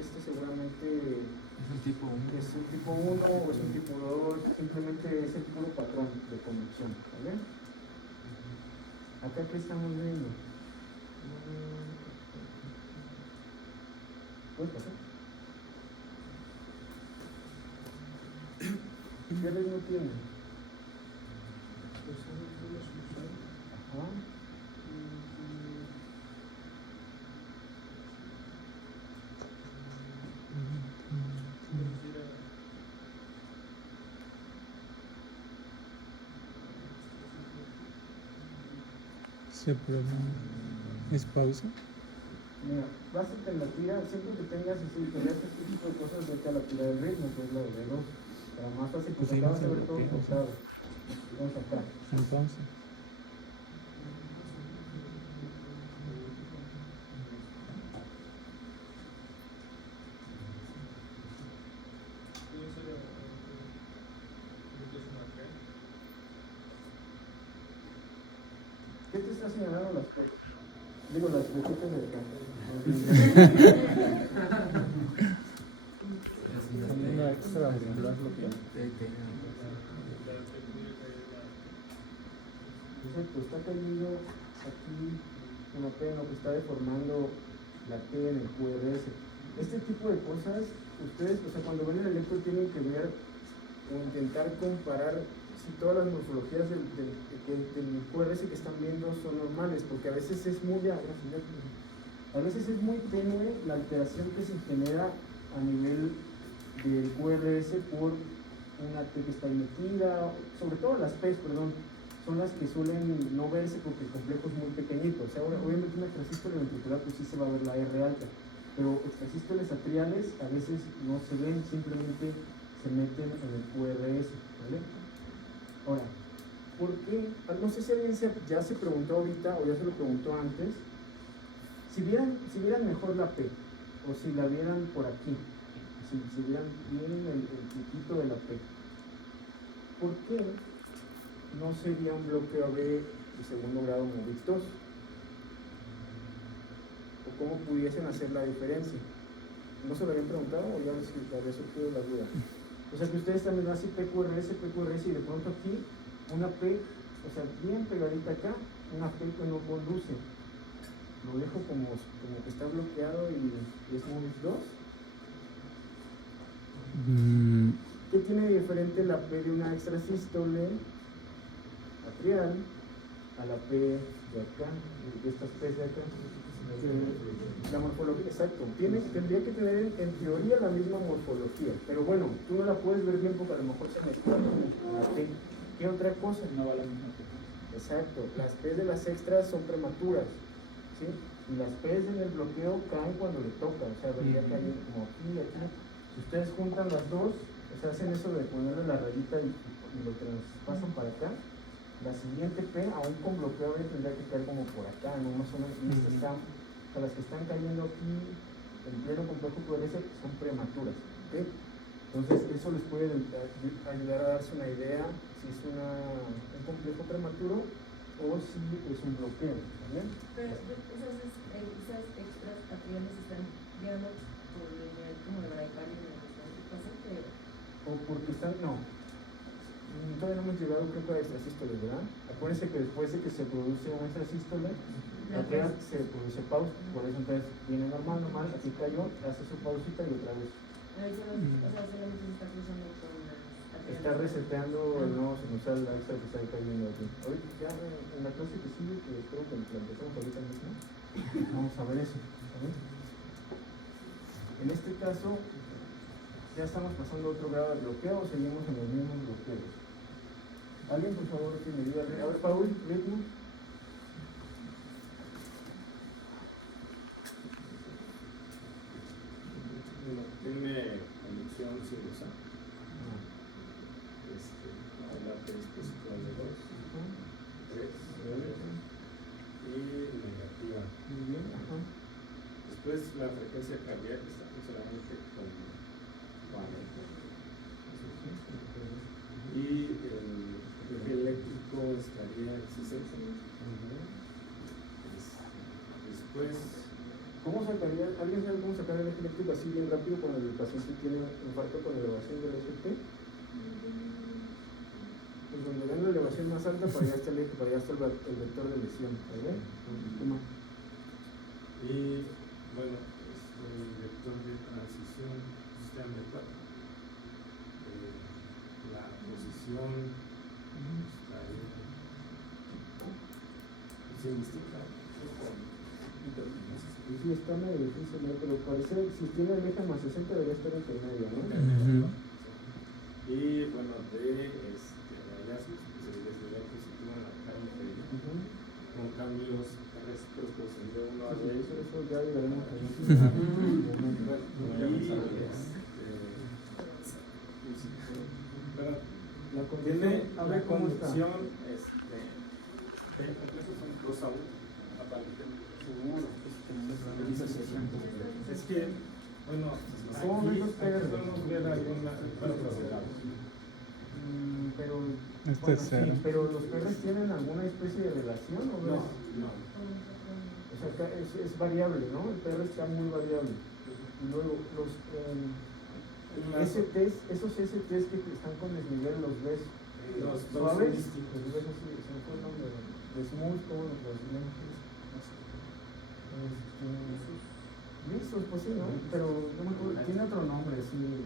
este seguramente Es el tipo 1. es un tipo 1 o es un tipo 2, simplemente es el puro patrón de conducción, ¿vale? Acá, ¿qué estamos viendo? ¿Puedes pasar? ¿Qué red no tiene? Ajá. Sí, pero es pausa. Mira, básate en la tira, siempre que tengas este tipo de cosas, vete a la tira del ritmo, que es la de B2. Para más fácil, pues acá vas a ver todo pausado. Vamos acá. En pausa. ¿Qué te está señalando las cosas? Digo, las flechitas de acá. extra de lo has bloqueado. Exacto, está cayendo aquí una P en lo que está deformando la T en el QRS. Este tipo de cosas, ustedes, o sea, cuando ven el electro tienen que ver o intentar comparar si todas las morfologías del QRS que están viendo son normales, porque a veces es muy tenue la alteración que se genera a nivel del QRS por una T que está ahí metida, sobre todo las P's, perdón, son las que suelen no verse porque el complejo es muy pequeñito. O sea, obviamente una extrasístole ventricular pues sí se va a ver la R alta, pero extrasístoles atriales a veces no se ven, simplemente se meten en el QRS, ¿vale? Ahora, ¿por qué? No sé si alguien ya se preguntó ahorita o ya se lo preguntó antes. Si vieran mejor la P, o si la vieran por aquí, si vieran bien el piquito de la P, ¿por qué no sería un bloqueo AB de segundo grado Movix 2? ¿O cómo pudiesen hacer la diferencia? ¿No se lo habían preguntado o ya les había surgido la duda? O sea, que ustedes también hacen PQRS y de pronto aquí una P, o sea, bien pegadita acá, una P que no conduce. Lo dejo como que está bloqueado y es Movix 2. ¿Qué tiene diferente la P de una extrasístole atrial a la P de acá, de estas P's de acá? La morfología, exacto, tendría que tener en teoría la misma morfología, pero bueno, tú no la puedes ver bien porque a lo mejor se mezcla con la T. ¿Qué otra cosa? No va la misma. Exacto, las P's de las extras son prematuras, ¿sí? Y las P's en el bloqueo caen cuando le toca, o sea, debería caer como aquí y aquí. Si ustedes juntan las dos, o sea, hacen eso de ponerle la rayita y lo traspasan para acá, la siguiente P, aún con bloqueo B, tendría que caer como por acá, ¿no? Más o menos, y las que están cayendo aquí en pleno complejo QRS son prematuras, ¿ok? Entonces, eso les puede ayudar a darse una idea si es un complejo prematuro o si es un bloqueo, ¿bien? Pero esas extras atriales están llegando por el nivel como de braquial y de paciente. O porque están, no. Todavía no hemos llegado, creo que a extrasístoles, ¿verdad? Acuérdense que después de que se produce una extrasístole, la atrial se produce pausa, por eso entonces viene normal, aquí cayó, hace su pausita y otra vez. O sea, solamente se está cruzando con las atriales. Está reseteando el nodo sinusal, la extra que está cayendo aquí. Hoy ya en la clase que sigue, que espero que la empecemos ahorita mismo, vamos a ver eso. ¿Sabes? En este caso, ya estamos pasando a otro grado de bloqueo o seguimos en los mismos bloqueos. ¿Alguien, por favor, que me diga? A ver, Paul, ritmo. Tiene conducción sinuosa. La P es positiva de 2, 3, y negativa. Muy bien, ajá. Después la frecuencia cardíaca está solamente con 40. Y el eje eléctrico estaría en 60. Después, ¿Cómo sacaría, alguien sabe cómo sacar el eje eléctrico así bien rápido cuando el paciente tiene infarto con elevación del ST? Pues donde ven la elevación más alta, para allá está el eje, para allá está el vector de lesión, ¿vale? y bueno, el vector de transición sistema de 4. La posición está ahí. Se indica con interferencias. Y sí, está medio difícil, ¿no? Pero parece, si tiene el eje más 60 debería estar entre medio, ¿no? Y bueno, de hallazgos, pues el desnivel positivo en la cara inferior, con cambios recíprocos entre uno a Eso ya llegaremos ahí. La tiene a la ver cómo está. conducción el complejo son 2 a 1, aparentemente. Seguro. Es que, bueno, aquí podemos ver alguna pero, Este bueno, es cero. sí, pero los perros tienen alguna especie de relación o no? no. O sea, acá es variable, ¿no? El perro está muy variable. Y luego, esos STs que están con desnivel, los ves Los suaves, dos son distintos. los ves así, se me fue el nombre de smooth, ¿cómo lo traduciríamos? Lisos, pues sí, ¿no? Pero no me acuerdo, tiene otro nombre, sí,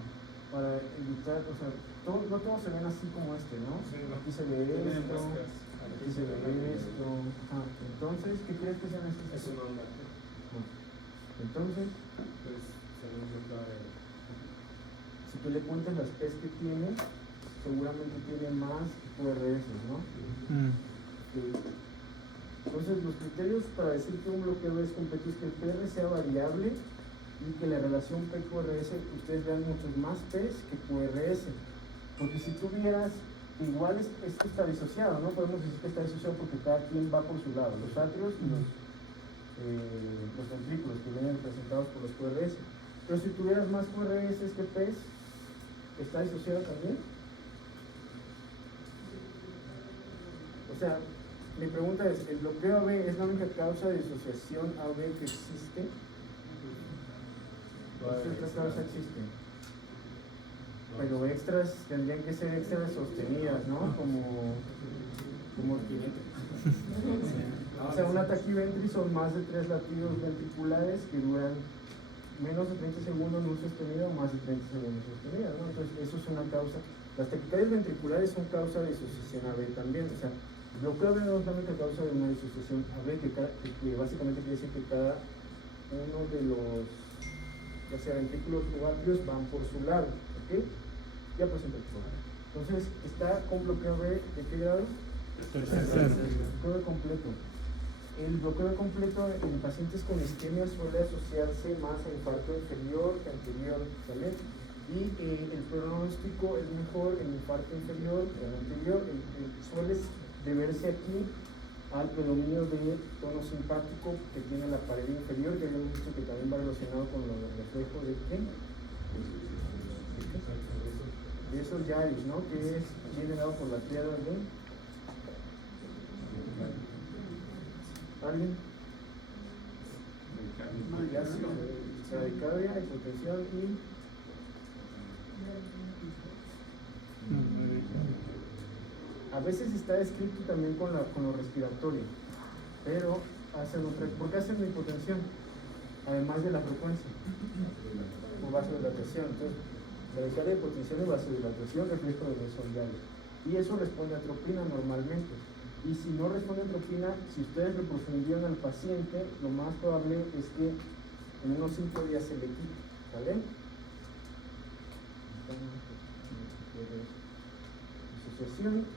para evitar, o sea, no todos se ven así como este, ¿no? Sí. Aquí se ve Tiene esto, máscaras. aquí se ve esto. Ajá. Entonces, ¿qué crees que sean estos? Es una onda. Entonces, Pues, según yo, si tú le cuentas las P's que tiene, seguramente tiene más QRS, ¿no? Entonces, los criterios para decir que un bloqueo es completo es que el PR sea variable y que la relación P-QRS, ustedes vean muchos más P's que QRS. Porque si tuvieras, igual esto está disociado, ¿no? Podemos decir que está disociado porque cada quien va por su lado, los atrios y los ventrículos que vienen representados por los QRS. Pero si tuvieras más QRS que P's, ¿está disociado también? O sea, mi pregunta es, ¿el bloqueo AB es la única causa de disociación AB que existe? ¿O qué otra causa existe? Pero extras tendrían que ser extras sostenidas, ¿no? Como o sea, una taquiventris son más de 3 latidos ventriculares que duran menos de 30 segundos en un sostenido o más de 30 segundos sostenido, ¿no? Entonces, eso es una causa. Las taquicardias ventriculares son causa de disociación AB también, o sea, el bloqueo AB no es la única causa de una disociación AB, que básicamente quiere decir que cada uno de los, ya sea ventrículos o atrios, van por su lado, ¿ok? Ya presenta el programa. Entonces, está con bloqueo AB, ¿de qué grado? Tercero. Bloqueo completo. El bloqueo completo en pacientes con isquemia suele asociarse más a infarto inferior que anterior, ¿vale? Y el pronóstico es mejor en infarto inferior que en anterior. Suele deberse aquí al predominio de tono simpático que tiene la pared inferior, que habíamos dicho que también va relacionado con los reflejos de qué? De esos yaris, ¿no? Que viene dado por la tríada de ¿alguien? Bradicardia, hipotensión y a veces está escrito también con lo respiratorio, pero hacen ¿por qué hacen la hipotensión? Además de la frecuencia o vasodilatación. Entonces, bradicardia, hipotensión y vasodilatación, reflejo de los soldados. Y eso responde a atropina normalmente. Y si no responde a atropina, si ustedes le profundían al paciente, lo más probable es que en unos 5 días se le quite, ¿vale? Asociación,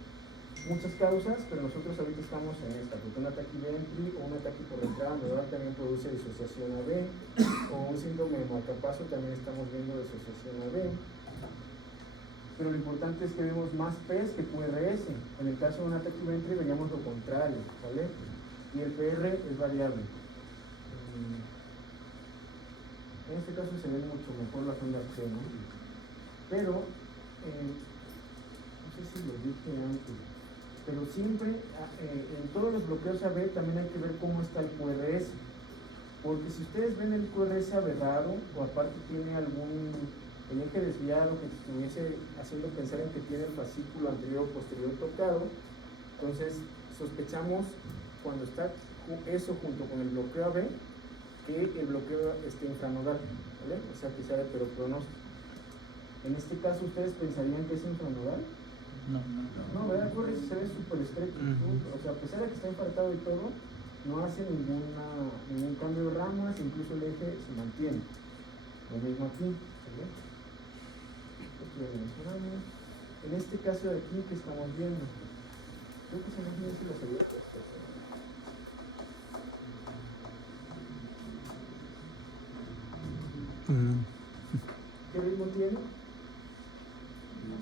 muchas causas, pero nosotros ahorita estamos en esta, porque un ataque ventri o un ataque por entrada nodal también produce disociación AB, o un síndrome de marcapaso también estamos viendo disociación AB. Pero lo importante es que vemos más P's que QRS. En el caso de un ataque ventri veríamos lo contrario, ¿vale? Y el PR es variable. En este caso se ve mucho mejor la funda C, ¿no? Pero, no sé si lo dije antes, pero siempre, en todos los bloqueos AB también hay que ver cómo está el QRS. Porque si ustedes ven el QRS aberrado, o aparte tiene el eje desviado que estuviese haciendo pensar en que tiene el fascículo anterior o posterior tocado, entonces sospechamos cuando está eso junto con el bloqueo AB que el bloqueo esté infranodal, ¿vale? O sea que sea de heteropronóstico. En este caso, ¿ustedes pensarían que es infranodal? No, ¿verdad? Corre, se ve súper estrecho. O sea, a pesar de que está infartado y todo, no hace ningún cambio de ramas, incluso el eje se mantiene. Lo mismo aquí, ¿vale? En este caso de aquí que estamos viendo, creo que se nos dice la salida. ¿Qué ritmo tiene?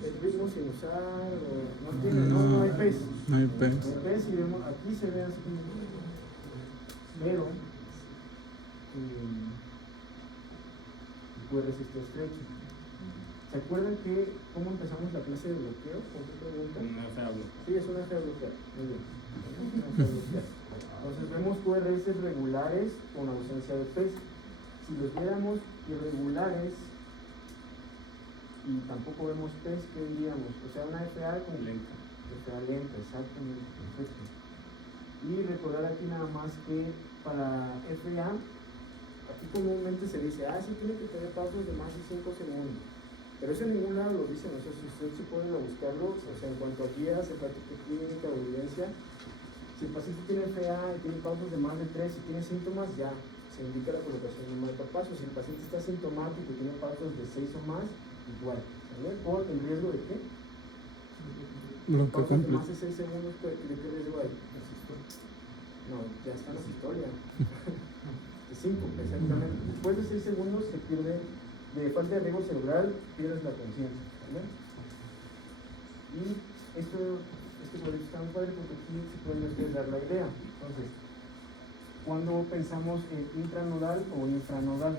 El ritmo sinusal o no tiene, no hay pez. No hay pez. No hay pez y vemos, aquí se ve así, pero el QRS está estrecho. ¿Se acuerdan que cómo empezamos la clase de bloqueo? ¿Con qué pregunta? Una fea bloqueo. Sí, es una fea bloquear. Muy bien. Una fea bloquear. Entonces vemos QRS regulares con ausencia de pez. Si los viéramos irregulares y y tampoco vemos P's, ¿qué diríamos? O sea, una FA con Lenta. FA lenta, exactamente, perfecto. Y recordar aquí nada más que para FA, aquí comúnmente se dice, sí tiene que tener pasos de más de 5 segundos. Pero eso en ningún lado lo dicen, o sea, si usted se pone a buscarlo, o sea, en cuanto a guías, en práctica clínica o evidencia, si el paciente tiene FA y tiene pasos de más de 3 y tiene síntomas, ya se indica la colocación de un marcapasos. Si el paciente está sintomático y tiene pasos de 6 o más, igual, ¿vale? Por el riesgo de qué? Bloqueo Pasos de completo. más de 6 segundos, ¿de qué riesgo hay? No, ya está la historia. De 5, exactamente. Después de 6 segundos se pierde, de falta de riego cerebral, pierdes la conciencia, ¿vale? Y este proyecto está muy padre porque aquí se pueden ustedes dar la idea. Entonces, cuando pensamos en intranodal o infranodal,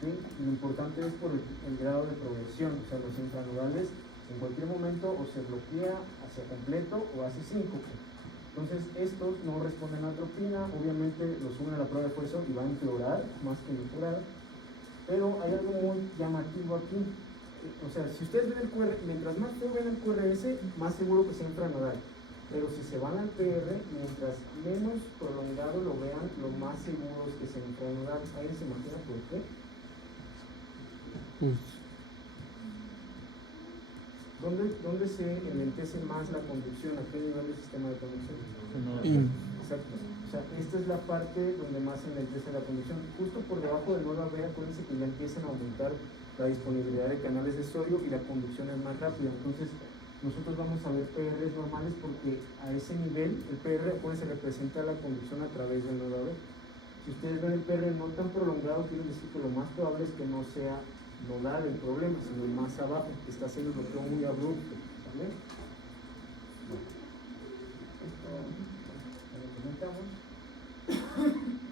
¿sí? Lo importante es por el grado de progresión, o sea, los infranodales en cualquier momento o se bloquea hacia completo o hace síncope. Entonces, estos no responden a atropina, obviamente los suben a la prueba de esfuerzo y van a empeorar más que mejorar, pero hay algo muy llamativo aquí. O sea, si ustedes ven el QR, mientras más feo ven el QRS, más seguro que sea infranodal. Pero si se van al PR, mientras menos prolongado lo vean, lo más seguro es que sea infranodal. ¿Alguien se imagina por qué? ¿Dónde se enlentece más la conducción? ¿A qué nivel del sistema de conducción? Exacto. O sea, esta es la parte donde más se enlentece la conducción. Justo por debajo del nodo AB, acuérdense que ya empiezan a aumentar la disponibilidad de canales de sodio y la conducción es más rápida. Entonces, nosotros vamos a ver PRs normales porque a ese nivel, el PR, acuérdense, representa la conducción a través del nodo AB. Si ustedes ven el PR no tan prolongado, quiere decir que lo más probable es que no sea nodal el problema, sino más abajo, que está haciendo el bloqueo muy abrupto, ¿vale?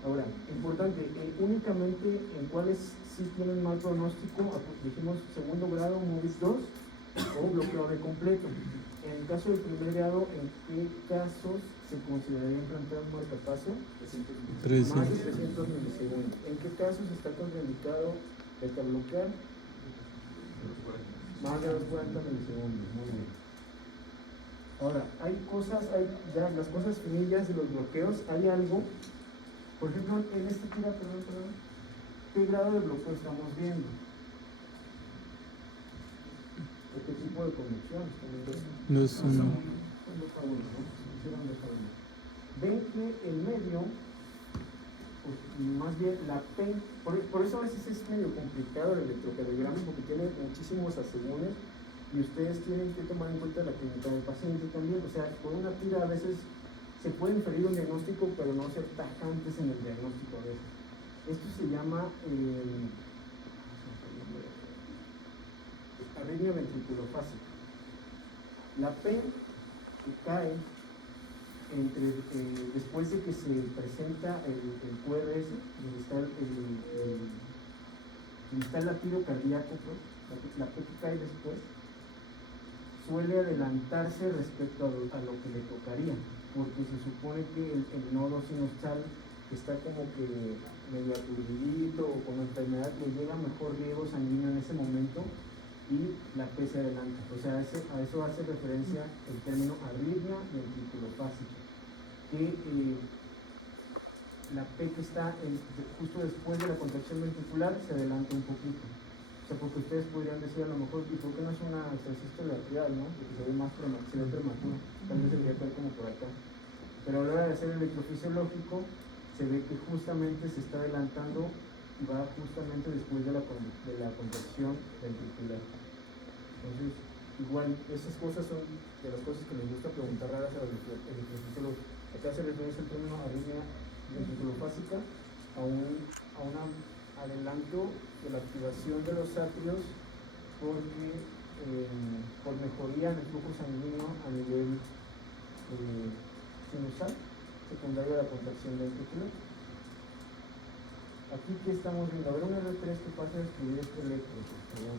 Ahora, importante, únicamente en cuáles sí tienen mal pronóstico, dijimos segundo grado, MOVIS 2 o bloqueo de completo. En el caso del primer grado, ¿en qué casos se consideraría implantar un marcapaso? Más de 300 milisegundos. ¿En qué casos está contraindicado beta bloquear? Más de los 40 milisegundos, muy bien. Ahora, hay ya las cosas finillas de los bloqueos, hay algo, por ejemplo, en esta tira, ¿qué grado de bloqueo estamos viendo? ¿Qué tipo de conducción? 2-1. Ven que en medio, pues, más bien la P, por eso a veces es medio complicado el electrocardiograma porque tiene muchísimos asegúnes y ustedes tienen que tomar en cuenta la clínica del paciente también. O sea, por una tira a veces se puede inferir un diagnóstico, pero no ser tajantes en el diagnóstico a veces. Esto se llama arritmia ventriculofásica. La P que cae después de que se presenta el QRS, donde está el latido cardíaco, pues, la P que cae después, suele adelantarse respecto a lo que le tocaría, porque se supone que el nodo sinusal está como que medio aturdidito o con enfermedad, le llega mejor riego sanguíneo en ese momento y la P se adelanta. O sea, a eso hace referencia el término arritmia ventriculofásica, que la P que está justo después de la contracción ventricular se adelanta un poquito. O sea, porque ustedes podrían decir a lo mejor, ¿y por qué no es una extrasístole arterial, no? Porque se ve más prematuro, tal vez debería caer como por acá. Pero a la hora de hacer el electrofisiológico, se ve que justamente se está adelantando y va justamente después de la contracción ventricular. Entonces, igual, esas cosas son de las cosas que les gusta preguntar raras a los electrofisiólogos. Acá se refiere al término arritmia ventriculofásica a un adelanto de la activación de los atrios porque por mejoría en el flujo sanguíneo a nivel sinusal secundario a la contracción ventricular. Aquí, ¿qué estamos viendo? A ver, un R3 que pasa a escribir este electro, por favor.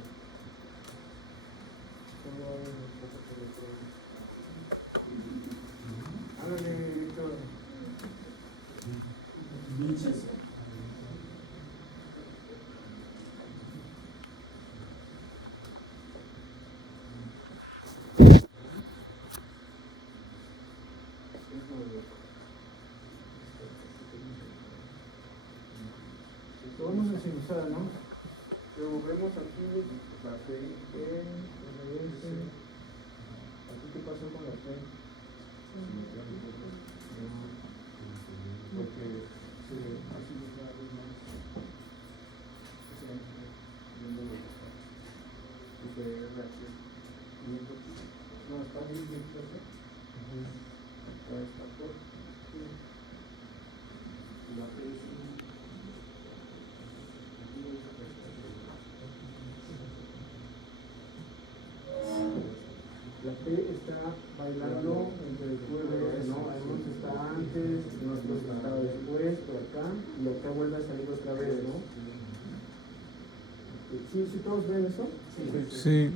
Solo hay unos pocos electrones. Háblale, Víctor. de reacción. Y entonces, no, está bien, bien, perfecto. Acá está por aquí. Y la P es la P está bailando entre el QR, ¿no? Algunos está antes, nosotros está después, por acá, y acá vuelve a salir otra vez, ¿no? ¿Sí, sí todos ven eso? Sí.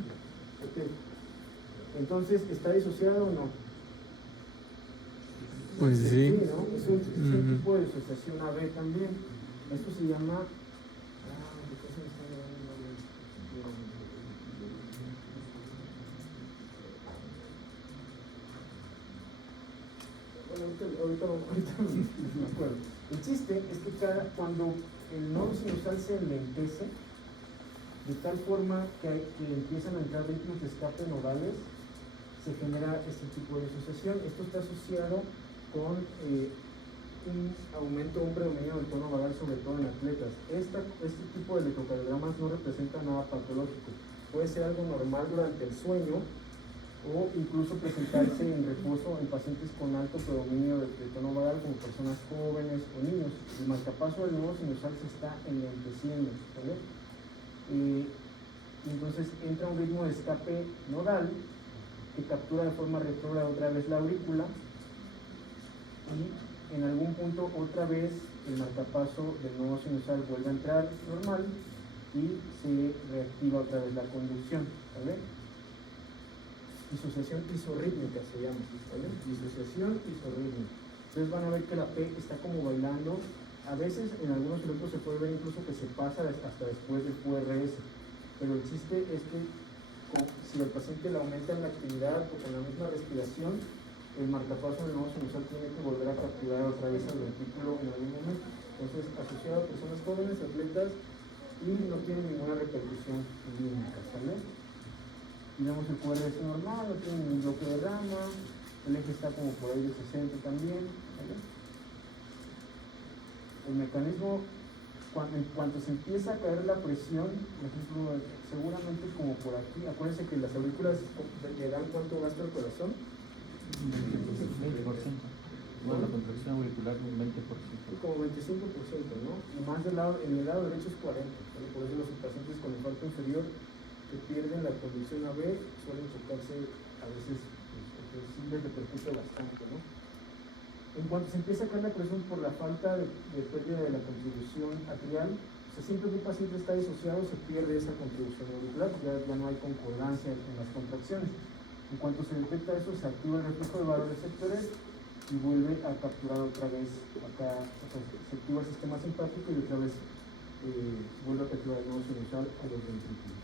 Ok. Entonces, ¿está disociado o no? Pues sí. ¿no? Es un tipo de disociación AB también. Esto se llama... ¿de qué se me está llamando el nombre? Bueno, ahorita me acuerdo. El chiste es que cuando el nodo sinusal se enlentece, de tal forma que empiezan a entrar ritmos de escape nodales, se genera este tipo de disociación. Esto está asociado con un aumento, un predominio del tono vagal, sobre todo en atletas. Este tipo de electrocardiogramas no representa nada patológico. Puede ser algo normal durante el sueño o incluso presentarse en reposo en pacientes con alto predominio de tono vagal, como personas jóvenes o niños. El marcapaso del nodo sinusal se está enlenteciendo, ¿vale? Entonces entra un ritmo de escape nodal que captura de forma retrógrada otra vez la aurícula y en algún punto otra vez el marcapaso del nodo sinusal vuelve a entrar normal y se reactiva otra vez la conducción, ¿vale? Disociación isorrítmica se llama, ¿vale? Disociación isorrítmica. Entonces van a ver que la P está como bailando. A veces en algunos electros se puede ver incluso que se pasa hasta después del QRS, pero el chiste es que si al paciente le aumenta la actividad o con la misma respiración, el marcapaso del nodo sinusal tiene que volver a capturar otra vez al ventrículo en algún momento. Entonces, asociado a personas jóvenes, atletas, y no tiene ninguna repercusión clínica, ¿sale? Digamos el QRS normal, no tiene ningún bloqueo de rama, el eje está como por ahí de 60 también, ¿vale? El mecanismo, en cuanto se empieza a caer la presión, por ejemplo, seguramente como por aquí, acuérdense que las aurículas le dan cuánto gasta el corazón. 20%. Bueno, la contracción auricular un 20%. Como 25%, ¿no? Y más en el lado derecho es 40%, ¿vale? Por eso los pacientes con infarto inferior que pierden la conducción AB suelen chocarse a veces, pues, sí les repercute bastante, ¿no? En cuanto se empieza a caer la presión por la falta de pérdida de la contribución atrial, o sea, siempre que un paciente está disociado se pierde esa contribución auricular, ya no hay concordancia en las contracciones. En cuanto se detecta eso, se activa el reflejo de varoreceptores y vuelve a capturar otra vez acá, o sea, se activa el sistema simpático y otra vez vuelve a capturar el nodo sinusal a los ventrículos.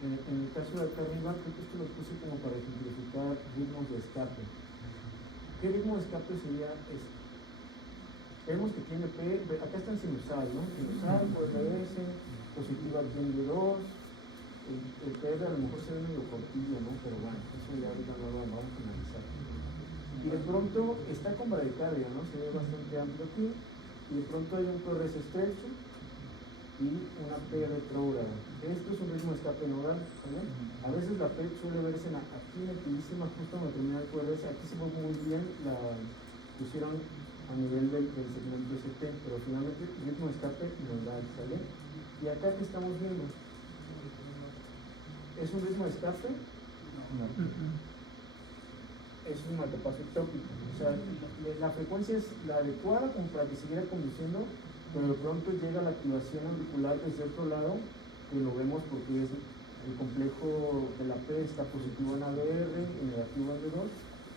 En el caso de acá arriba, creo que esto lo puse como para ejemplificar ritmos de escape. ¿Qué ritmo de escape sería este? Vemos que tiene P, acá está en sinusal, ¿no? Sinusal, QRS, positiva tiene 2, el PR a lo mejor se ve medio cortillo, ¿no? Pero bueno, eso ya ahorita no lo vamos a analizar. Y de pronto está con bradicardia, ¿no? Se ve bastante amplio aquí, y de pronto hay un QRS estrecho y una P retrógrada. Esto es un ritmo de escape nodal, ¿vale? A veces la P suele verse aquí metidísima justo en la terminal QRS, aquí se ve muy bien, la pusieron a nivel del segmento ST, pero finalmente el ritmo de escape nodal, ¿sale? Y acá que estamos viendo, ¿es un ritmo de escape? No. Es un marcapaso ectópico, o sea, la frecuencia es la adecuada como para que siguiera conduciendo, pero de pronto llega la activación auricular desde otro lado, que lo vemos porque es el complejo de la P está positivo en ABR y negativo en D2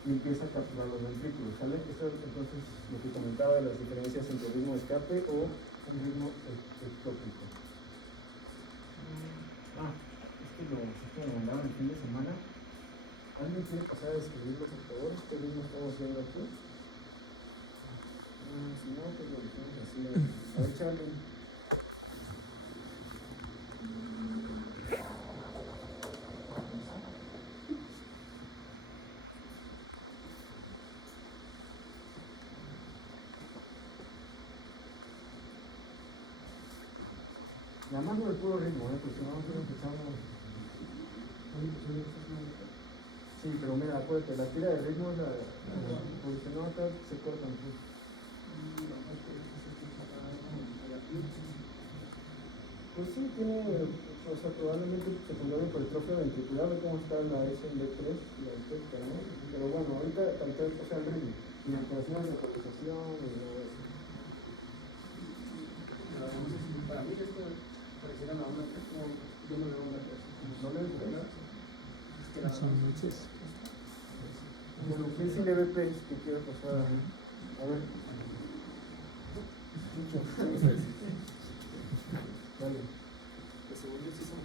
y empieza a capturar los ventrículos, ¿sale? Esto es entonces lo que comentaba de las diferencias entre ritmo de escape o un ritmo ectópico. Esto lo mandaron el fin de semana. ¿Alguien quiere pasar a describirlo, por favor? ¿Qué ritmo estamos haciendo aquí? Si no, pues lo dejamos así. A ver, Charlie. Nada más por el puro ritmo, porque no empezamos. Sí, pero mira, acuérdate, la tira de ritmo es porque si no acá se corta mucho. Pues sí, tiene, o sea, probablemente secundario hipertrofia ventricular, ve cómo está la SMB3 y la estética, ¿no? Pero bueno, ahorita, o sea, el ritmo, y la operación de actualización y nada de eso. No sé si para mí esto pareciera la onda, como yo no veo onda. ¿No le ves? Son muchos. Bueno, ¿qué es el EVP que quiero pasar? A ver. Mucho. Dale. Pues según yo sí son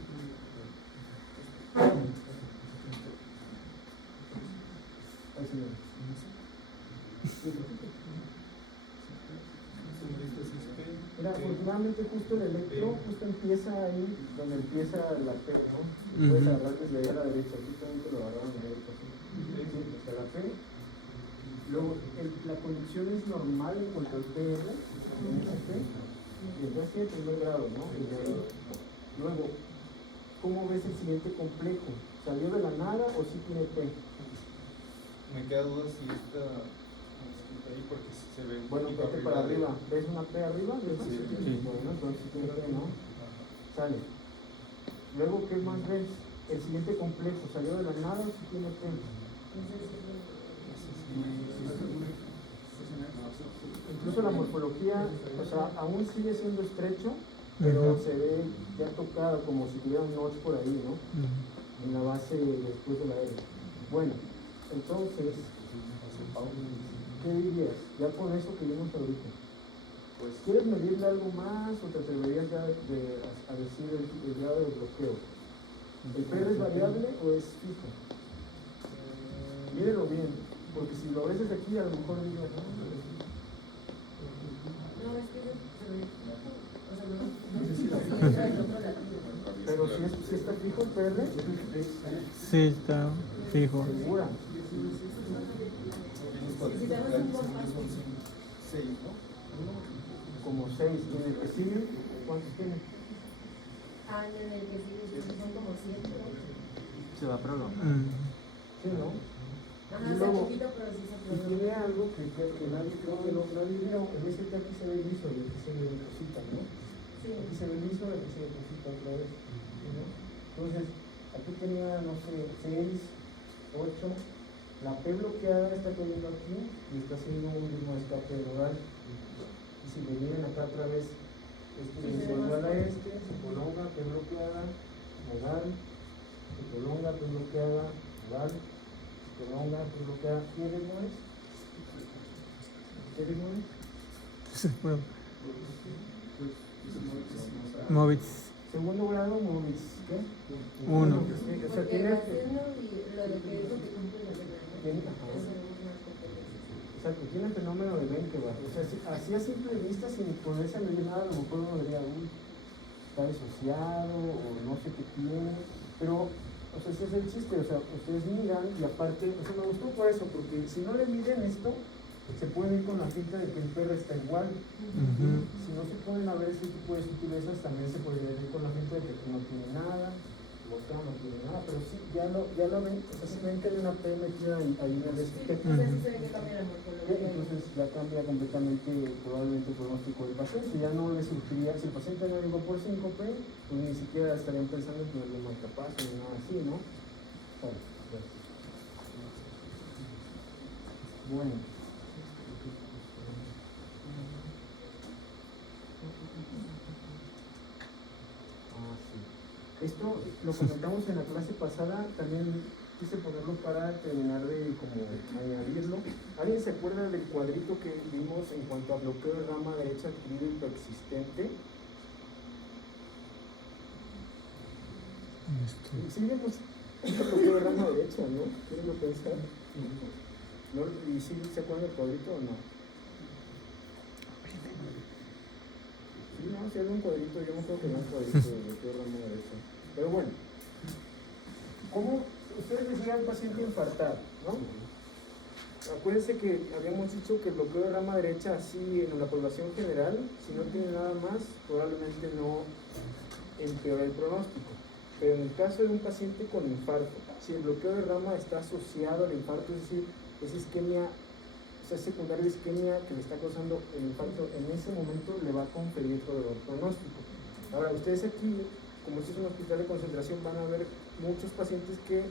Ahí sí, dale. Mira, afortunadamente justo el electro justo empieza ahí donde empieza la P, ¿no? Puedes agarrar desde ahí a la derecha, aquí también te lo agarraron a la derecha, ¿sí? Hasta la P. Luego, la conducción es normal en cuanto al PR, en esa P, y entonces tiene primer grado, ¿no? Luego, ¿cómo ves el siguiente complejo? ¿Salió de la nada o sí tiene P? Me queda duda si está ahí porque se ve un Bueno, poquito vete para de- arriba. ¿Ves una P arriba? ¿Ves? Sí. Bueno, entonces tiene P, ¿no? Sale. Luego, ¿qué más ves? El siguiente complejo, ¿salió de la nada o sí tiene P? Incluso la morfología, o sea, aún sigue siendo estrecho, pero se ve ya tocado como si tuviera un notch por ahí, ¿no? En la base después de la L. Bueno, entonces, ¿qué dirías? Ya con eso que vimos ahorita. Pues, ¿quieres medirle algo más o te atreverías ya a decir el grado de bloqueo? ¿El PR es variable o es fijo? Mídelo bien, porque si lo ves desde aquí a lo mejor digas, no, No, es que se ve fijo, o sea, no sé si entra el otro latido. pero si está fijo el PR, Sí, está fijo. segura. Necesitamos un compás. Como 6. ¿Y en el que sigue cuántos tiene? Ah, en el que sigue son como 7. Se va para abajo. Sí, ¿no? Ajá, Y está luego, poquito, pero sí se y puede. tiene algo que nadie creo que nadie vio. En ese que aquí se ve liso y aquí se ve cosita, ¿no? Sí. Aquí se ve liso y aquí se ve cosita otra vez, ¿no? Entonces, aquí tenía, no sé, 6, 8. La P bloqueada está cayendo aquí y está haciendo un ritmo de escape nodal. Y si le miren acá otra vez, este es igual a este, se prolonga, P bloqueada, nodal, se prolonga, P bloqueada, nodal, se prolonga, P bloqueada. ¿Qué ritmo es? ¿Qué ritmo es? Movits. Segundo grado, Movis. ¿Qué? 1. O sea, Porque tiene. haciendo y lo de que es lo que cumple la regla, ¿no? Tiene, ajá. Eso es más competencias. Exacto, tiene el fenómeno de Benkevar. O sea, así a simple vista, sin ponerse a medir nada, a lo mejor uno diría, uy, está disociado o no sé qué tiene. Pero, o sea, ese es el chiste. O sea, ustedes miran y aparte, o sea, me gustó por eso, porque si no le miden esto, se pueden ir con la finta de que el perro está igual. Si no se pueden a ver ese tipo de sutilezas, también se podría ir con la finta de que aquí no tiene nada, el otro no tiene nada, pero sí, ya lo ven, o sea, si ven que hay una P metida ahí en el Sí, o sea, sí se ve que cambia la morfología. entonces ya cambia completamente probablemente el pronóstico del paciente, ya no le surgiría, si el paciente no llegó por síncope, pues ni siquiera estarían pensando en tenerle marcapaso ni nada así, ¿no? Vale, gracias. Bueno. Esto lo comentamos en la clase pasada, también quise ponerlo para terminar de como añadirlo. ¿Alguien se acuerda del cuadrito que vimos en cuanto a bloqueo de rama derecha adquirido y persistente? Sí, vemos bloqueo de rama derecha, ¿no? ¿Quieren lo pensar? ¿No? ¿Y sí se acuerdan del cuadrito o no? Sí, no, si había un cuadrito, yo me acuerdo que había un cuadrito de bloqueo de rama derecha. Pero bueno, ¿cómo ustedes decían al paciente infartar, no? Acuérdense que habíamos dicho que el bloqueo de rama derecha, así en la población general, si no tiene nada más, probablemente no empeora el pronóstico. Pero en el caso de un paciente con infarto, si el bloqueo de rama está asociado al infarto, es decir, esa isquemia, esa secundaria de isquemia que le está causando el infarto, en ese momento le va a conferir otro pronóstico. Ahora, ustedes aquí, como este es un hospital de concentración, van a ver muchos pacientes que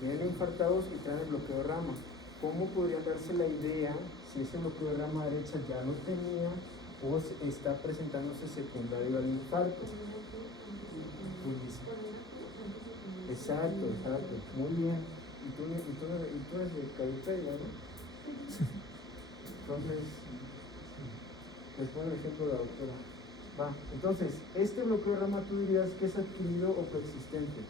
vienen infartados y traen el bloqueo de rama. ¿Cómo podría darse la idea si ese bloqueo de rama derecha ya lo tenía o está presentándose secundario al infarto? Exacto, muy bien. Y tú eres de Calipedia, ¿no? Entonces, les pongo el ejemplo de la doctora. Va, entonces, este bloqueo de rama tú dirías que es adquirido o coexistente.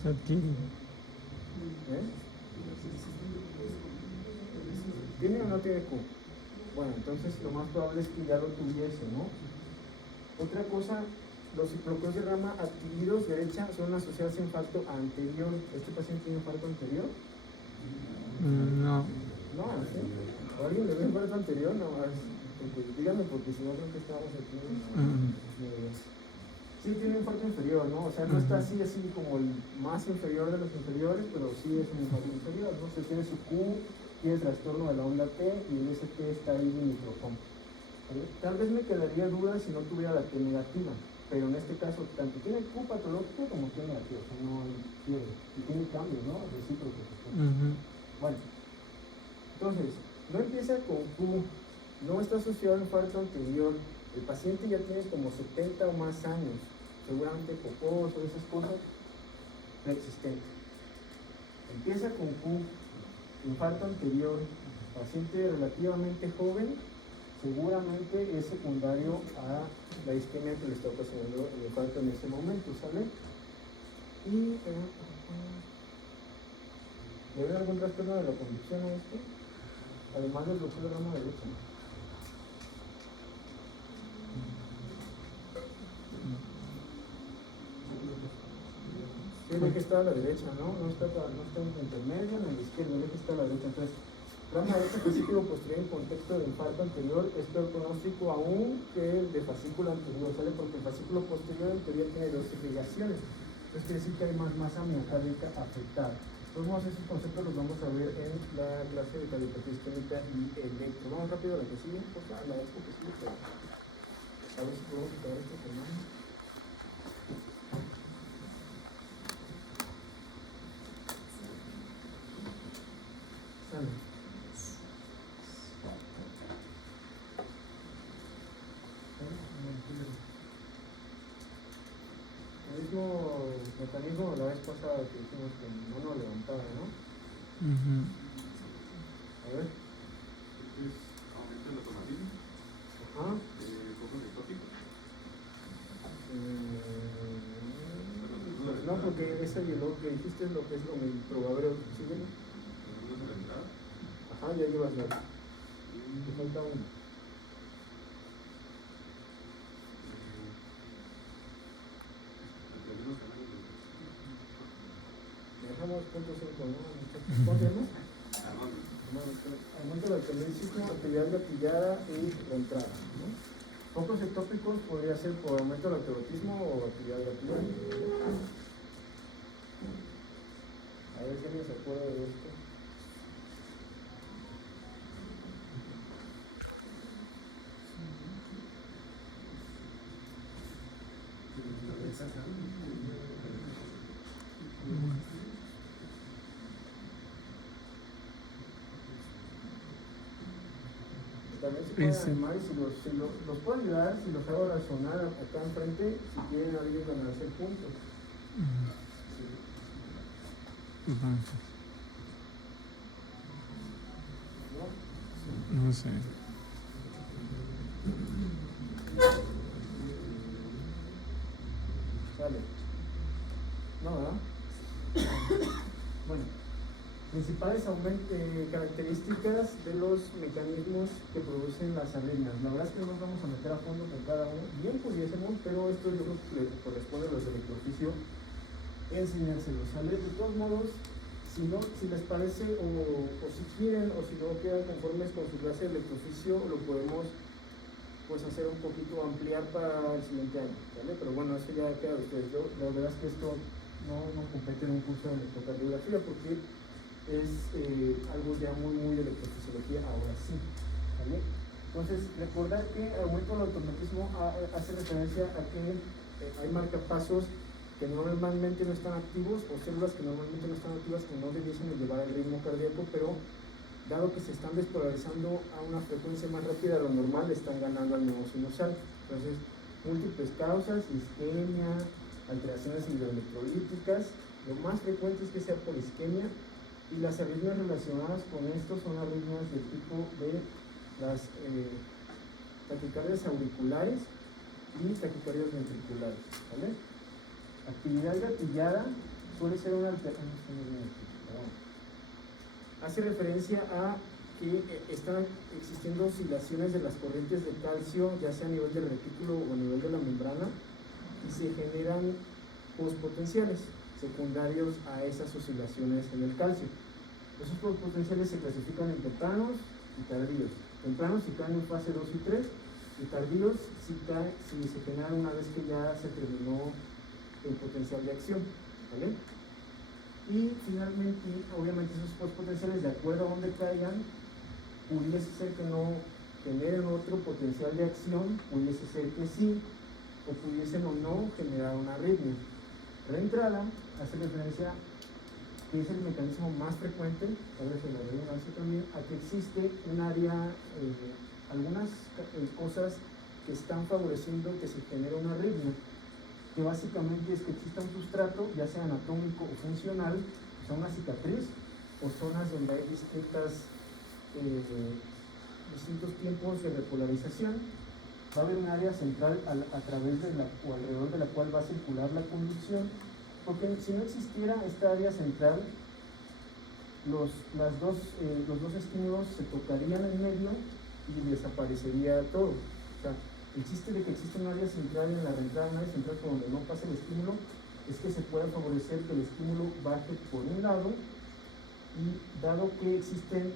Adquirido. ¿Tiene o no tiene Q? Bueno, entonces lo más probable es que ya lo tuviese, ¿no? Otra cosa, los bloqueos de rama adquiridos derecha son asociados a infarto anterior. ¿Este paciente tiene infarto anterior? No. No, ¿sí? ¿O alguien le ve infarto anterior? No, dígame porque si no creo que estamos aquí. Sí tiene infarto inferior, ¿no? O sea, no está así como el más inferior de los inferiores, pero sí es un infarto inferior, ¿no? O sea, tiene su Q, tiene trastorno de la onda T y el ST está ahí de microcom. Tal vez me quedaría duda si no tuviera la T negativa, pero en este caso tanto tiene Q patológico como T negativo, o sea, no hay fiebre. Y tiene cambios, ¿no? Recíprocos. Bueno, entonces, no empieza con Q, no está asociado a infarto anterior. El paciente ya tiene como 70 o más años, seguramente coposo, esas cosas, preexistente. Empieza con Q, infarto anterior, paciente relativamente joven, seguramente es secundario a la isquemia que le está ocasionando el infarto en ese momento, ¿sale? Y ¿debe haber algún trastorno de la conducción a esto? Además del bloqueo de rama derecha. El eje está a la derecha, ¿no? No está en el intermedio, en el izquierdo, el eje está a la derecha. Entonces, rama derecha, fascículo posterior en contexto de infarto anterior es peor pronóstico aún que el de fascículo anterior, ¿sale? Porque el fascículo posterior en teoría tiene dos irrigaciones. Entonces quiere decir que hay más masa miocárdica afectada. Entonces, esos conceptos los vamos a ver en la clase de cardiopatía isquémica y electro. Vamos rápido a la que sigue, por favor, a la expo que sigue, pero a ver si podemos quitar esto, hermano. El mismo mecanismo la vez pasada que hicimos que no nos levantaba, ¿no? A ver. Entonces, aumenta el automatismo. Ajá. Focos ectópicos. No, porque ese y lo que dijiste es lo que es lo mismo, pero a ver, síguelo. Ajá, ya llevas la. Te falta uno. Dejamos punto 5, ¿no? ¿Cómo se llama? Aumento del canalicismo, actividad gatillada y la entrada, ¿no? Focos ectópicos podría ser por aumento del autorotismo o actividad gatillada. A ver si alguien se acuerda de esto. También se pueden animar y si los puedo ayudar, si los hago razonar acá enfrente, si quieren abrir van a hacer puntos. ¿No? No sé. Sale. No, ¿verdad? Bueno. Principales características de los mecanismos que producen las arritmias. La verdad es que no nos vamos a meter a fondo con cada uno, bien pudiésemos, pero esto yo creo que le corresponde a los de electrooficio enseñárselos, ¿sale? De todos modos, si les parece o si quieren o si no quedan conformes con su clase de electrooficio, lo podemos pues hacer un poquito, ampliar para el siguiente año, ¿vale? Pero bueno, eso ya queda de ustedes. La verdad es que esto no compete en un curso de electrocardiografía porque es algo ya muy de electrofisiología ahora sí, ¿vale? Entonces, recordar que el aumento del automatismo hace referencia a que hay marcapasos que normalmente no están activos o células que normalmente no están activas que no debiesen elevar el ritmo cardíaco, pero dado que se están despolarizando a una frecuencia más rápida de lo normal, están ganando al nuevo sinusal. Entonces, múltiples causas, isquemia, alteraciones hidroelectrolíticas, lo más frecuente es que sea por isquemia, y las arritmias relacionadas con esto son arritmias del tipo de las taquicardias auriculares y taquicardias ventriculares, ¿vale? Actividad gatillada suele ser una alternativa. Hace referencia a que están existiendo oscilaciones de las corrientes de calcio, ya sea a nivel del retículo o a nivel de la membrana, y se generan postpotenciales secundarios a esas oscilaciones en el calcio. Esos postpotenciales se clasifican en tempranos y tardíos. Tempranos si caen en fase 2 y 3, y tardíos si se generan una vez que ya se terminó el potencial de acción, ¿vale? Y finalmente, obviamente esos postpotenciales, de acuerdo a donde caigan, pudiese ser que no generen otro potencial de acción, pudiese ser que sí, o pudiesen o no generar una arritmia. Reentrada hace referencia, que es el mecanismo más frecuente, a veces la redundancia también, a que existe un área, algunas cosas que están favoreciendo que se genere una arritmia, que básicamente es que exista un sustrato, ya sea anatómico o funcional, o sea una cicatriz, o zonas donde hay distintos tiempos de repolarización. Va a haber un área central a través de o alrededor de la cual va a circular la conducción, porque si no existiera esta área central, los dos estímulos se tocarían en medio y desaparecería todo. O sea, el chiste de que existe un área central en la reentrada, un área central por donde no pasa el estímulo, es que se pueda favorecer que el estímulo baje por un lado, y dado que existen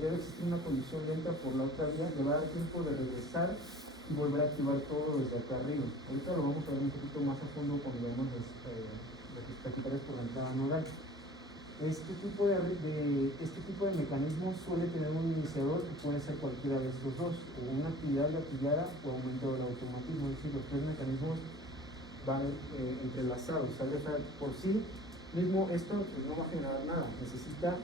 debe existir una condición lenta por la otra vía, le va a dar tiempo de regresar y volver a activar todo desde acá arriba. Ahorita lo vamos a ver un poquito más a fondo cuando veamos las taquicardias por la entrada nodal. Este tipo de mecanismo suele tener un iniciador que puede ser cualquiera de estos dos, o una actividad gatillada o aumento del automatismo, es decir, los tres mecanismos van entrelazados. Por sí mismo esto no va a generar nada, necesita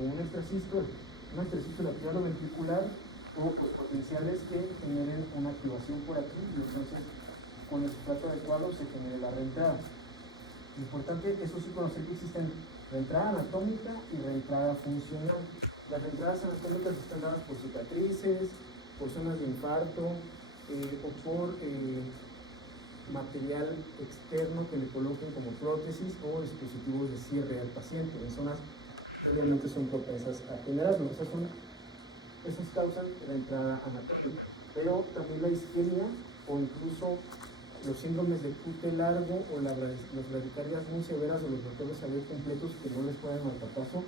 o un extrasístole atrial o ventricular, o potenciales que generen una activación por aquí, y entonces con el sustrato adecuado se genere la reentrada. Importante, eso sí, conocer que existen reentrada anatómica y reentrada funcional. Las reentradas anatómicas están dadas por cicatrices, por zonas de infarto, o por material externo que le coloquen como prótesis o dispositivos de cierre al paciente en zonas que obviamente son propensas a generarlo. Esas causan reentrada anatómica, pero también la isquemia o incluso los síndromes de QT largo o las bradicardias muy severas o los bloqueos de salud completos que no les pueden marcar paso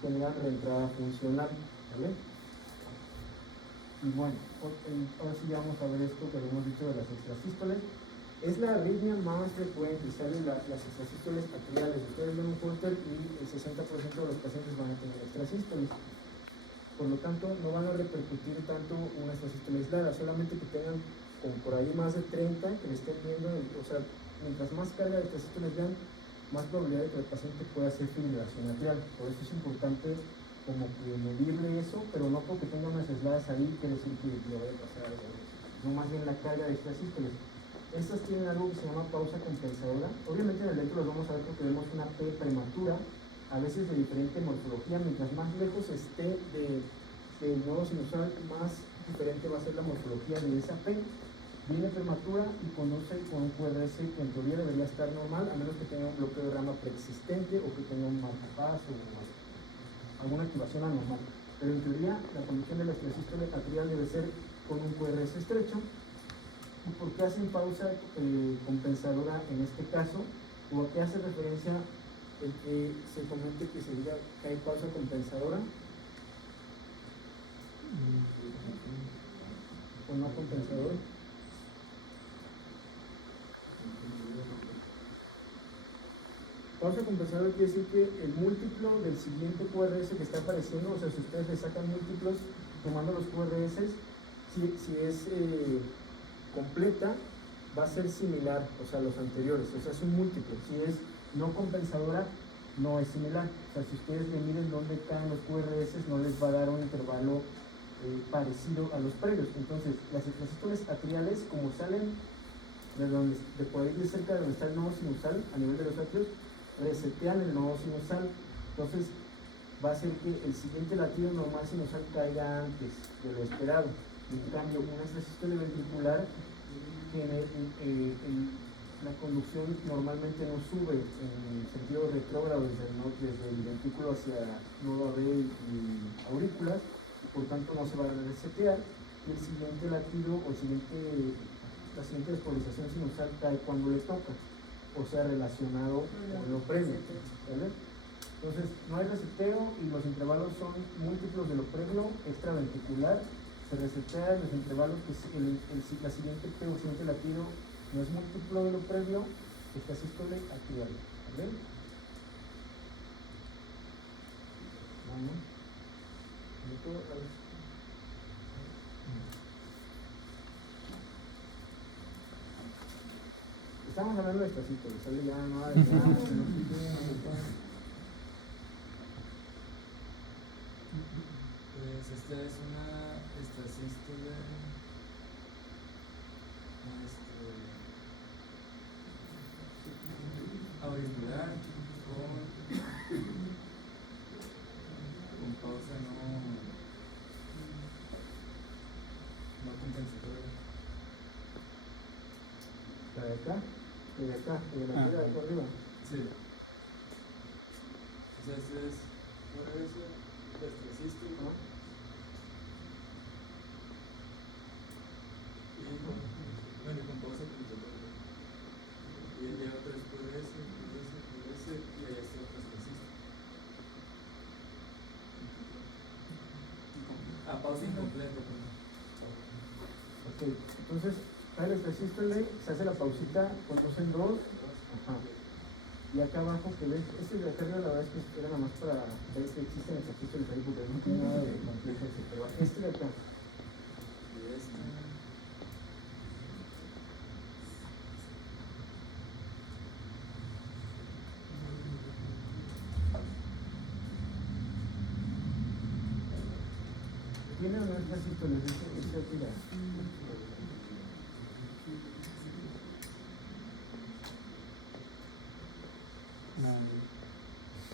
generan reentrada funcional, ¿vale? Y bueno, ahora sí ya vamos a ver esto que habíamos dicho de las extrasístoles. Es la arritmia más frecuente, salen las extrasístoles atriales. Ustedes ven un Holter y el 60% de los pacientes van a tener extrasístoles. Por lo tanto, no van a repercutir tanto una extrasístole aislada, solamente que tengan como por ahí más de 30 que le estén viendo, o sea, mientras más carga de extrasístoles vean, más probabilidad de que el paciente pueda hacer fibrilación atrial. Por eso es importante como que medirle eso, pero no porque tenga unas aisladas ahí quiere decir que le vaya a pasar algo, no más bien la carga de extrasístoles. Estas tienen algo que se llama pausa compensadora. Obviamente en el electro los vamos a ver porque vemos una P prematura, a veces de diferente morfología. Mientras más lejos esté del nodo sinusal, más diferente va a ser la morfología de esa P. Viene prematura y conduce con un QRS que en teoría debería estar normal, a menos que tenga un bloqueo de rama preexistente o que tenga un marcapaso o alguna activación anormal. Pero en teoría la condición de la extrasístole atrial debe ser con un QRS estrecho. ¿Y por qué hacen pausa compensadora en este caso? ¿O a qué hace referencia el que se comente que se diga que hay pausa compensadora? o no compensador. Pausa compensador quiere decir que el múltiplo del siguiente QRS que está apareciendo, o sea, si ustedes le sacan múltiplos tomando los QRS, si es completa, va a ser similar, o sea, a los anteriores, o sea, es un múltiplo. Si es no compensadora, no es similar. O sea, si ustedes le miden dónde caen los QRS, no les va a dar un intervalo parecido a los previos. Entonces, las exposiciones atriales, como salen de por ahí de cerca de donde está el nodo sinusal, a nivel de los atrios, resetean el nodo sinusal. Entonces, va a hacer que el siguiente latido normal sinusal caiga antes de lo esperado. En cambio, una exposición ventricular, la conducción normalmente no sube en sentido retrógrado desde el ventrículo hacia nodo AB y aurículas, por tanto no se va a resetear, y el siguiente latido o la siguiente despolarización sinusal cae cuando le toca, o sea, relacionado con lo previo, ¿vale? Entonces, no hay reseteo y los intervalos son múltiplos de lo previo, extraventricular, se resetean los intervalos que la siguiente P o siguiente latido no es múltiplo de lo previo, esta sístole activada, ¿vale? Vamos. Estamos hablando de esta sístole, sale ya no hay nada. Pues esta es una sístole auricular con pausa no compensatoria. La de acá, y de acá, y de la tira de acá arriba. Sí. O sea, este es por eso, sístole, ¿no? Y bueno, con pausa compensatoria. Y él lleva otra vez por ese, y ahí está otra especista. Pausa incompleta. Ok, entonces, cae la extrasístole, se hace la pausita, conducen dos, ajá. Y acá abajo que ves, este de acá arriba la verdad es que era nada más para ver que existen extrasístoles ahí porque no tiene nada de complejo, pero este de acá. Y este. Tiene o no extrasístoles, ese tira.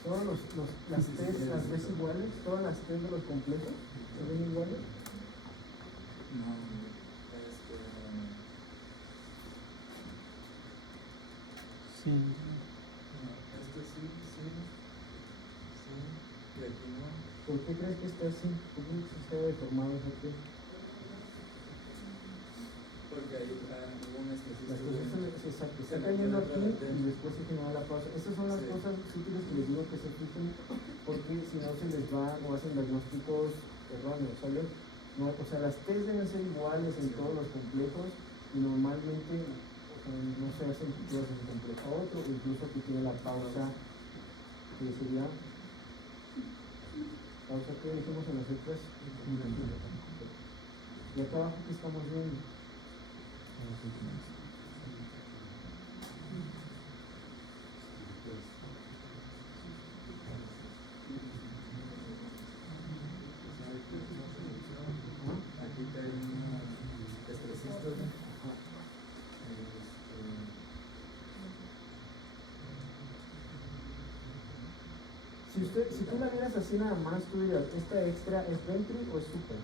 Todas las T's iguales, todas las T's de los complejos se ven iguales. No, Sí. no, sí, y aquí no. ¿Por qué crees que está así? ¿Por qué se ha deformado ese T? Porque ahí hubo una Las cosas exacto, está cayendo aquí y después se genera la pausa. Estas son las cosas útiles que les digo que se fijen, porque si no se les va o hacen diagnósticos erróneos, ¿sale? No, o sea, las T's deben ser iguales en todos los complejos y normalmente no se hacen futuras en un complejo a otro, incluso aquí tiene la pausa que sería pausa que dijimos en las letras y acá abajo que estamos viendo. Aquí cae una extrasístole. Si tú la miras así nada más, tú dirás, ¿esta extra es ventri o es super?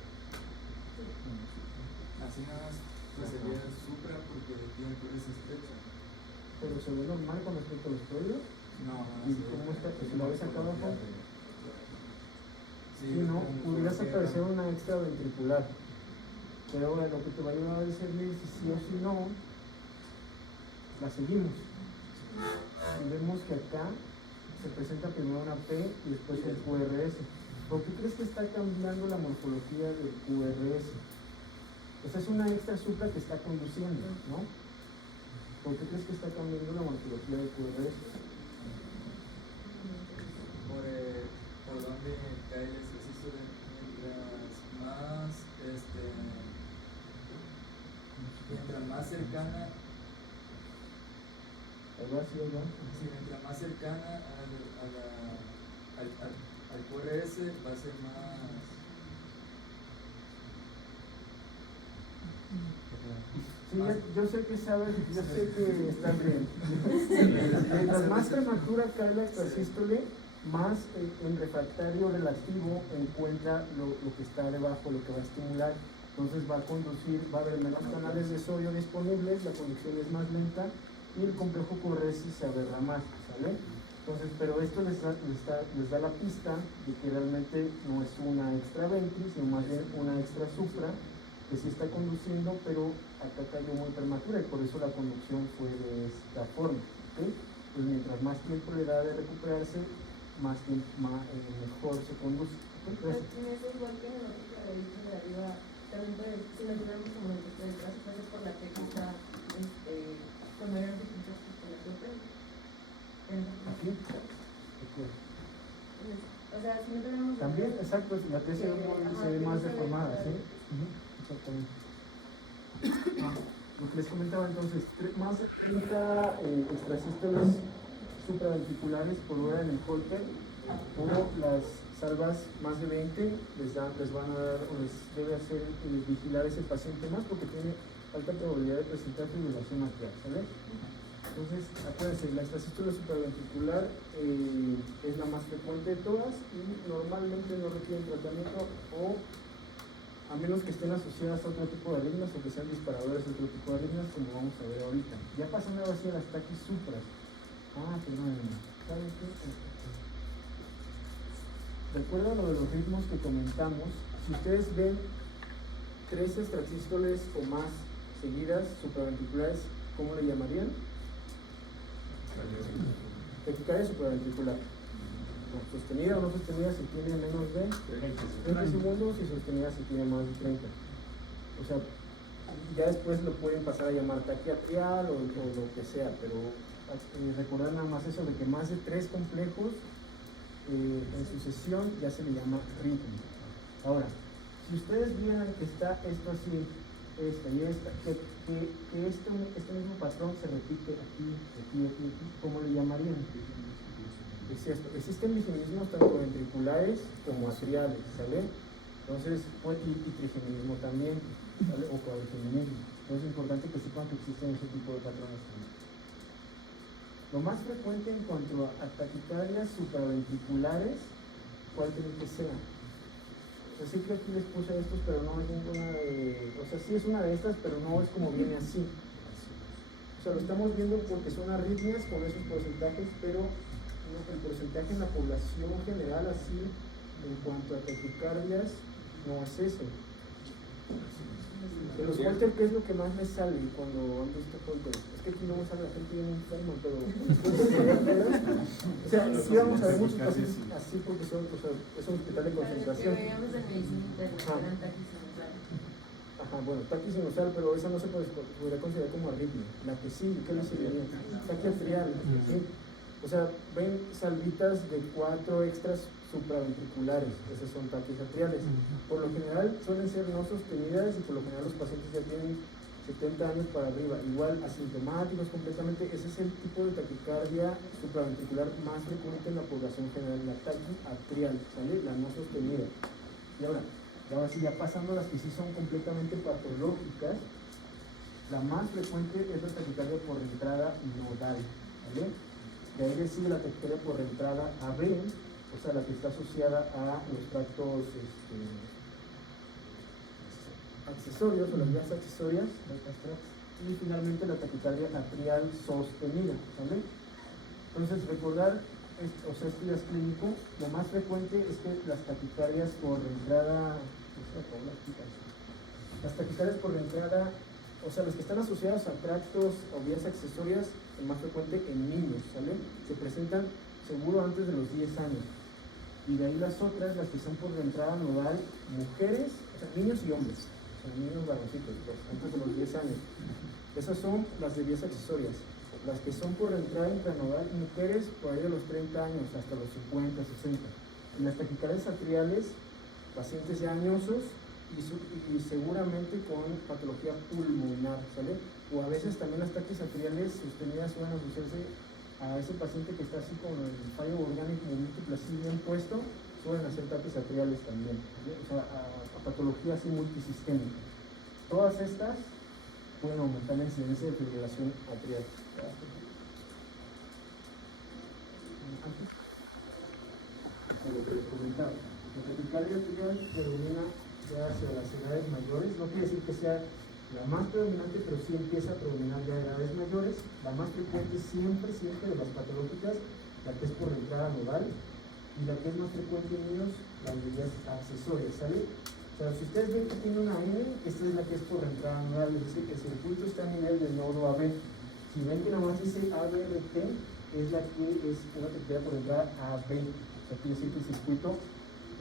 Así nada más pues sería supra porque tiene pureza estrecha. Pero se ve normal con respecto a los predios. No, ¿Y cómo está? Si la ves acá abajo, sí, no, como pudieras que aparecer una extra ventricular. Pero ahora lo que te va a ayudar a discernir si sí o si no, la seguimos. Y vemos que acá se presenta primero una P y después el QRS. ¿Por qué crees que está cambiando la morfología del QRS? O sea, es una extra supra que está conduciendo, ¿no? ¿Por qué crees que está cambiando la morfología de QRS? Por donde cae el ejercicio mientras más cercana, mientras más cercana al QRS va a ser más. Sí, yo sé que sabes, yo sé que están bien. Mientras más prematura cae la extrasístole, más en refractario relativo encuentra lo que está debajo, lo que va a estimular. Entonces va a conducir, va a haber menos canales de sodio disponibles, la conducción es más lenta y el complejo QRS se aberra más, ¿sale? Entonces, pero esto les da la pista de que realmente no es una extra ventris, sino más bien una extra supra, que sí está conduciendo, pero acá cayó muy prematura y por eso la conducción fue de esta forma, ¿ok? Pues mientras más tiempo le da de recuperarse, mejor se conduce. ¿Okay? Pero tiene eso igual que en el otro que había dicho de arriba, también puede, si lo tenemos como el que detrás, puede ser por la que está, con mayor dificultad por la que Aquí. Okay. O sea, si no tenemos... También, exacto, la T se ve más deformada, ¿sí? Exactamente. Lo que les comentaba entonces, más de 30 extrasístoles supraventriculares por hora en el Holter, o las salvas más de 20 les van a dar o les debe hacer vigilar ese paciente más porque tiene alta probabilidad de presentar fibrilación atrial, ¿sabes? Entonces, acuérdense, la extrasístole supraventricular es la más frecuente de todas y normalmente no requieren tratamiento o a menos que estén asociadas a otro tipo de arritmias o que sean disparadores de otro tipo de arritmias, como vamos a ver ahorita. Ya pasando ahora sí a las taquis supras. Perdón, ¿saben qué? Recuerda lo de los ritmos que comentamos. Si ustedes ven 3 extrasístoles o más seguidas supraventriculares, ¿cómo le llamarían? Taquicardia supraventricular. Sostenida o no sostenida si tiene menos de 30 segundos y sostenida si tiene más de 30. O sea, ya después lo pueden pasar a llamar taquiatrial o lo que sea, pero recordar nada más eso de que más de 3 complejos en sucesión ya se le llama ritmo. Ahora, si ustedes vieran que está esto así, esta y esta, que este mismo patrón se repite aquí, ¿cómo le llamarían? Es esto. Existen vigilismos tanto ventriculares como atriales, ¿sale? Entonces, y trigeminismo también, ¿sale? O cuadrigeminismo. Entonces es importante que sepan que existen ese tipo de patrones también. Lo más frecuente en cuanto a taquicardias supraventriculares, ¿cuál creen que sea? O sea, sí que aquí les puse estos, pero no es ninguna de... O sea, sí es una de estas, pero no es como viene así. O sea, lo estamos viendo porque son arritmias con esos porcentajes, pero el porcentaje en la población general, así, en cuanto a taquicardias, no es eso. De los Holter, ¿qué es lo que más les sale cuando han visto Holter? Es que aquí no me sale la gente bien enferma, pero... o sea, sí vamos a ver muchos pacientes así porque son, o sea, es un hospital de concentración. Los que veíamos en medicina interna eran taquisinusal. Ajá, bueno, taquisinusal, pero esa no se podría considerar como arritmia. La que sí, ¿qué le sería? Taquiatrial, ¿sí? O sea, ven salvitas de 4 extras supraventriculares, esas son taquis atriales. Por lo general suelen ser no sostenidas y por lo general los pacientes ya tienen 70 años para arriba, igual asintomáticos completamente. Ese es el tipo de taquicardia supraventricular más frecuente en la población general, la taquiatrial, ¿sale? La no sostenida. Y ahora sí, ya pasando a las que sí son completamente patológicas, la más frecuente es la taquicardia por entrada nodal, ¿vale? De ahí le sigue la taquicardia por entrada AB, o sea, la que está asociada a los tractos accesorios o las vías accesorias, y finalmente la taquicardia atrial sostenida, ¿vale? Entonces, recordar, o sea, esto ya es clínico, lo más frecuente es que las taquicardias por entrada, o sea, las que están asociadas a tractos o vías accesorias, el más frecuente en niños, ¿sale? Se presentan seguro antes de los 10 años. Y de ahí las otras, las que son por entrada nodal, mujeres, o sea, niños y hombres, niños varoncitos, pues, antes de los 10 años. Esas son las de vías accesorias. Las que son por entrada intranodal, mujeres por ahí de los 30 años hasta los 50, 60. Y las taquicardias atriales, pacientes ya añosos y seguramente con patología pulmonar, ¿sale? O a veces también las taquis atriales sostenidas suelen asociarse a ese paciente que está así con el fallo orgánico múltiple así bien puesto, suelen hacer taquis atriales también, ¿vale? O sea, a patología así multisistémica. Todas estas pueden aumentar la incidencia de fibrilación atrial. Lo que les comentaba, la taquicardia atrial predomina ya hacia las edades mayores, no quiere decir que sea la más predominante, pero sí empieza a predominar ya en edades mayores. La más frecuente siempre de las patológicas, la que es por entrada nodal, y la que es más frecuente en niños, las vías accesorias, ¿sale? O sea, si ustedes ven que tiene una N, esta es la que es por entrada nodal, es decir, que el circuito está a nivel del nodo AB. Si ven que nada más dice ABRT, es la que es una taquicardia por entrada AB. O sea, quiere decir que el circuito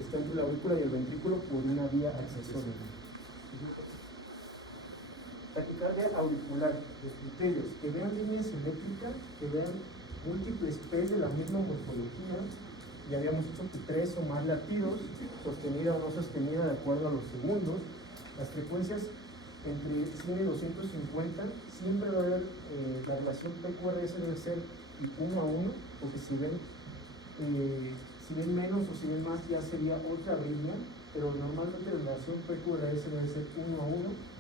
está entre la aurícula y el ventrículo por una vía accesoria. Taquicardia auricular, los criterios, que vean línea simétrica, que vean múltiples P's de la misma morfología. Ya habíamos dicho que 3 o más latidos, sostenida o no sostenida de acuerdo a los segundos. Las frecuencias entre 100 y 250, siempre va a haber la relación PQRS debe ser 1 a 1, porque si ven menos o si ven más ya sería otra arritmia, pero normalmente la relación PQRS debe ser 1 a 1.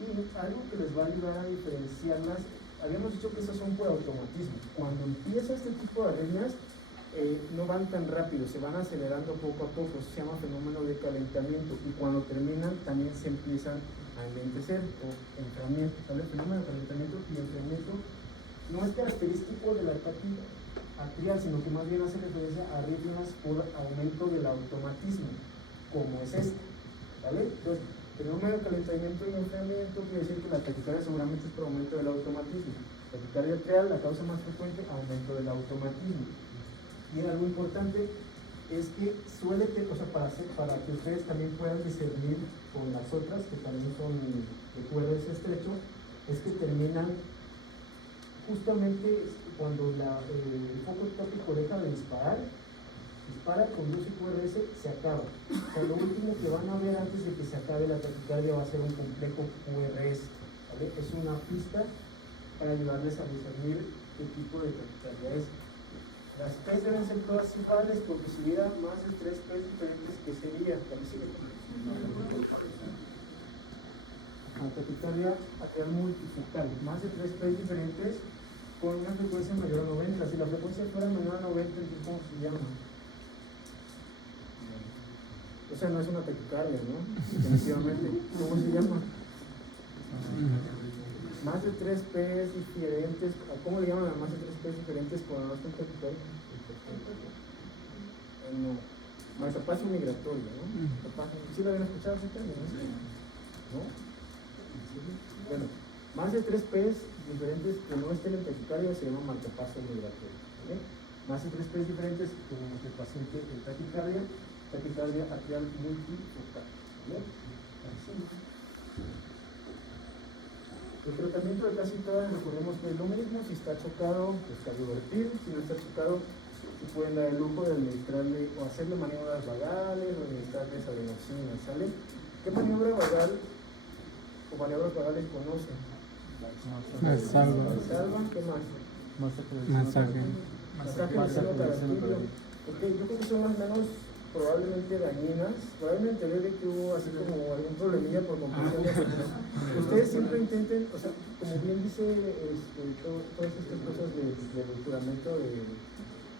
Y algo que les va a ayudar a diferenciarlas, habíamos dicho que esas son por automatismo. Cuando empieza este tipo de arritmias, no van tan rápido, se van acelerando poco a poco, se llama fenómeno de calentamiento, y cuando terminan también se empiezan a enlentecer o enfriamiento. ¿Sale? El fenómeno de calentamiento y enfriamiento no es característico de la taquis atrial, sino que más bien hace referencia a arritmias por aumento del automatismo, como es este. ¿Vale? Entonces, fenómeno de calentamiento y enfriamiento quiere decir que la taquicardia seguramente es por aumento del automatismo. Taquicardia atrial, la causa más frecuente, aumento del automatismo. Y algo importante es que suele tener, o sea, para que ustedes también puedan discernir con las otras, que también son de QRS estrecho, es que terminan justamente cuando el foco tópico deja de dispara, conduce QRS, se acaba. O sea, lo último que van a ver antes de que se acabe la taquicardia va a ser un complejo QRS, ¿vale? Es una pista para ayudarles a discernir qué tipo de taquicardia es. Las P's deben ser todas iguales, porque si hubiera más de 3 P's diferentes, ¿qué sería? La taquicardia atrial multifocal, más de 3 P's diferentes con una frecuencia mayor a 90. Si la frecuencia fuera menor a 90, entonces ¿cómo se llama? O sea, no es una taquicardia, ¿no? Definitivamente. ¿Cómo se llama? Más de 3 P's diferentes. ¿Cómo le llaman a más de 3 P's diferentes cuando no están taquicardia? No. Marcapaso migratorio, ¿no? ¿Sí lo habían escuchado ese término? ¿No? Bueno, más de 3 P's diferentes que no estén en taquicardia se llama marcapaso migratorio. ¿Vale? Más de 3 P's diferentes que el paciente en taquicardia atrial multifocal. ¿Vale? Así. El tratamiento de casi todas, recordemos que es lo mismo. Si está chocado, pues cardiovertir. Si no está chocado, se pueden dar el lujo de administrarle o hacerle maniobras vagales o administrarles adenosina, ¿sale? ¿Qué maniobra vagal o maniobras vagales conocen? Salva, ¿qué más? Masaje. Masaje de seno tarantino. Ok, yo creo que son las menos probablemente dañinas. Probablemente ve que hubo así como algún problemilla por compresión de seno. Ustedes siempre intenten, o sea, como bien dice todas estas cosas del juramento de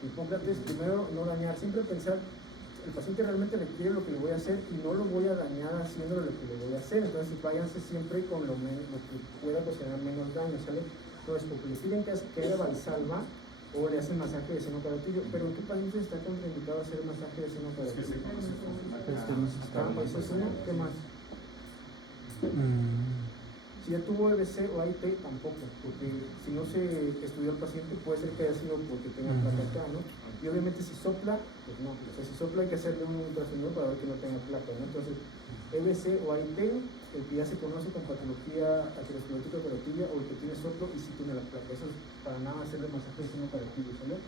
Hipócrates, primero no dañar, siempre pensar, el paciente realmente requiere lo que le voy a hacer y no lo voy a dañar haciéndole lo que le voy a hacer. Entonces váyanse siempre con lo que pueda ocasionar menos daño, ¿sale? Entonces, porque les piden que haya valsalva o le hacen masaje de seno carotillo, pero ¿en qué pacientes está contraindicado hacer masaje de seno carotillo? Eso es uno. ¿Qué más? Si ya tuvo EBC o AIP, tampoco, porque si no se estudió el paciente puede ser que haya sido porque tenga placa acá, ¿no? Y obviamente si sopla, pues no, o sea, si sopla hay que hacerle un ultrasonido para ver que no tenga placa, ¿no? Entonces, EBC o AIP, el que ya se conoce con patología aterosclerótica carotidia o el que tiene soplo y sí tiene la placa. Eso es para nada hacerle masaje sino para activo, ¿sale?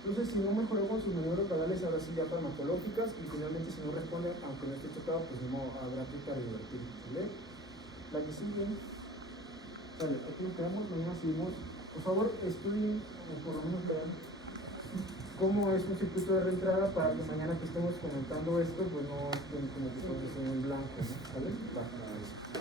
Entonces, si no mejoró con sus maniobras caudales, ahora sí ya farmacológicas, y finalmente si no responde, aunque no esté chocado, pues no habrá que cardiovertir, ¿vale? La que sigue. Vale, aquí nos quedamos, mañana seguimos. Por favor, estudien, por lo menos vean cómo es un circuito de reentrada para que mañana que estemos comentando esto, pues no estén como que todos en blanco, ¿no? ¿Vale? Va.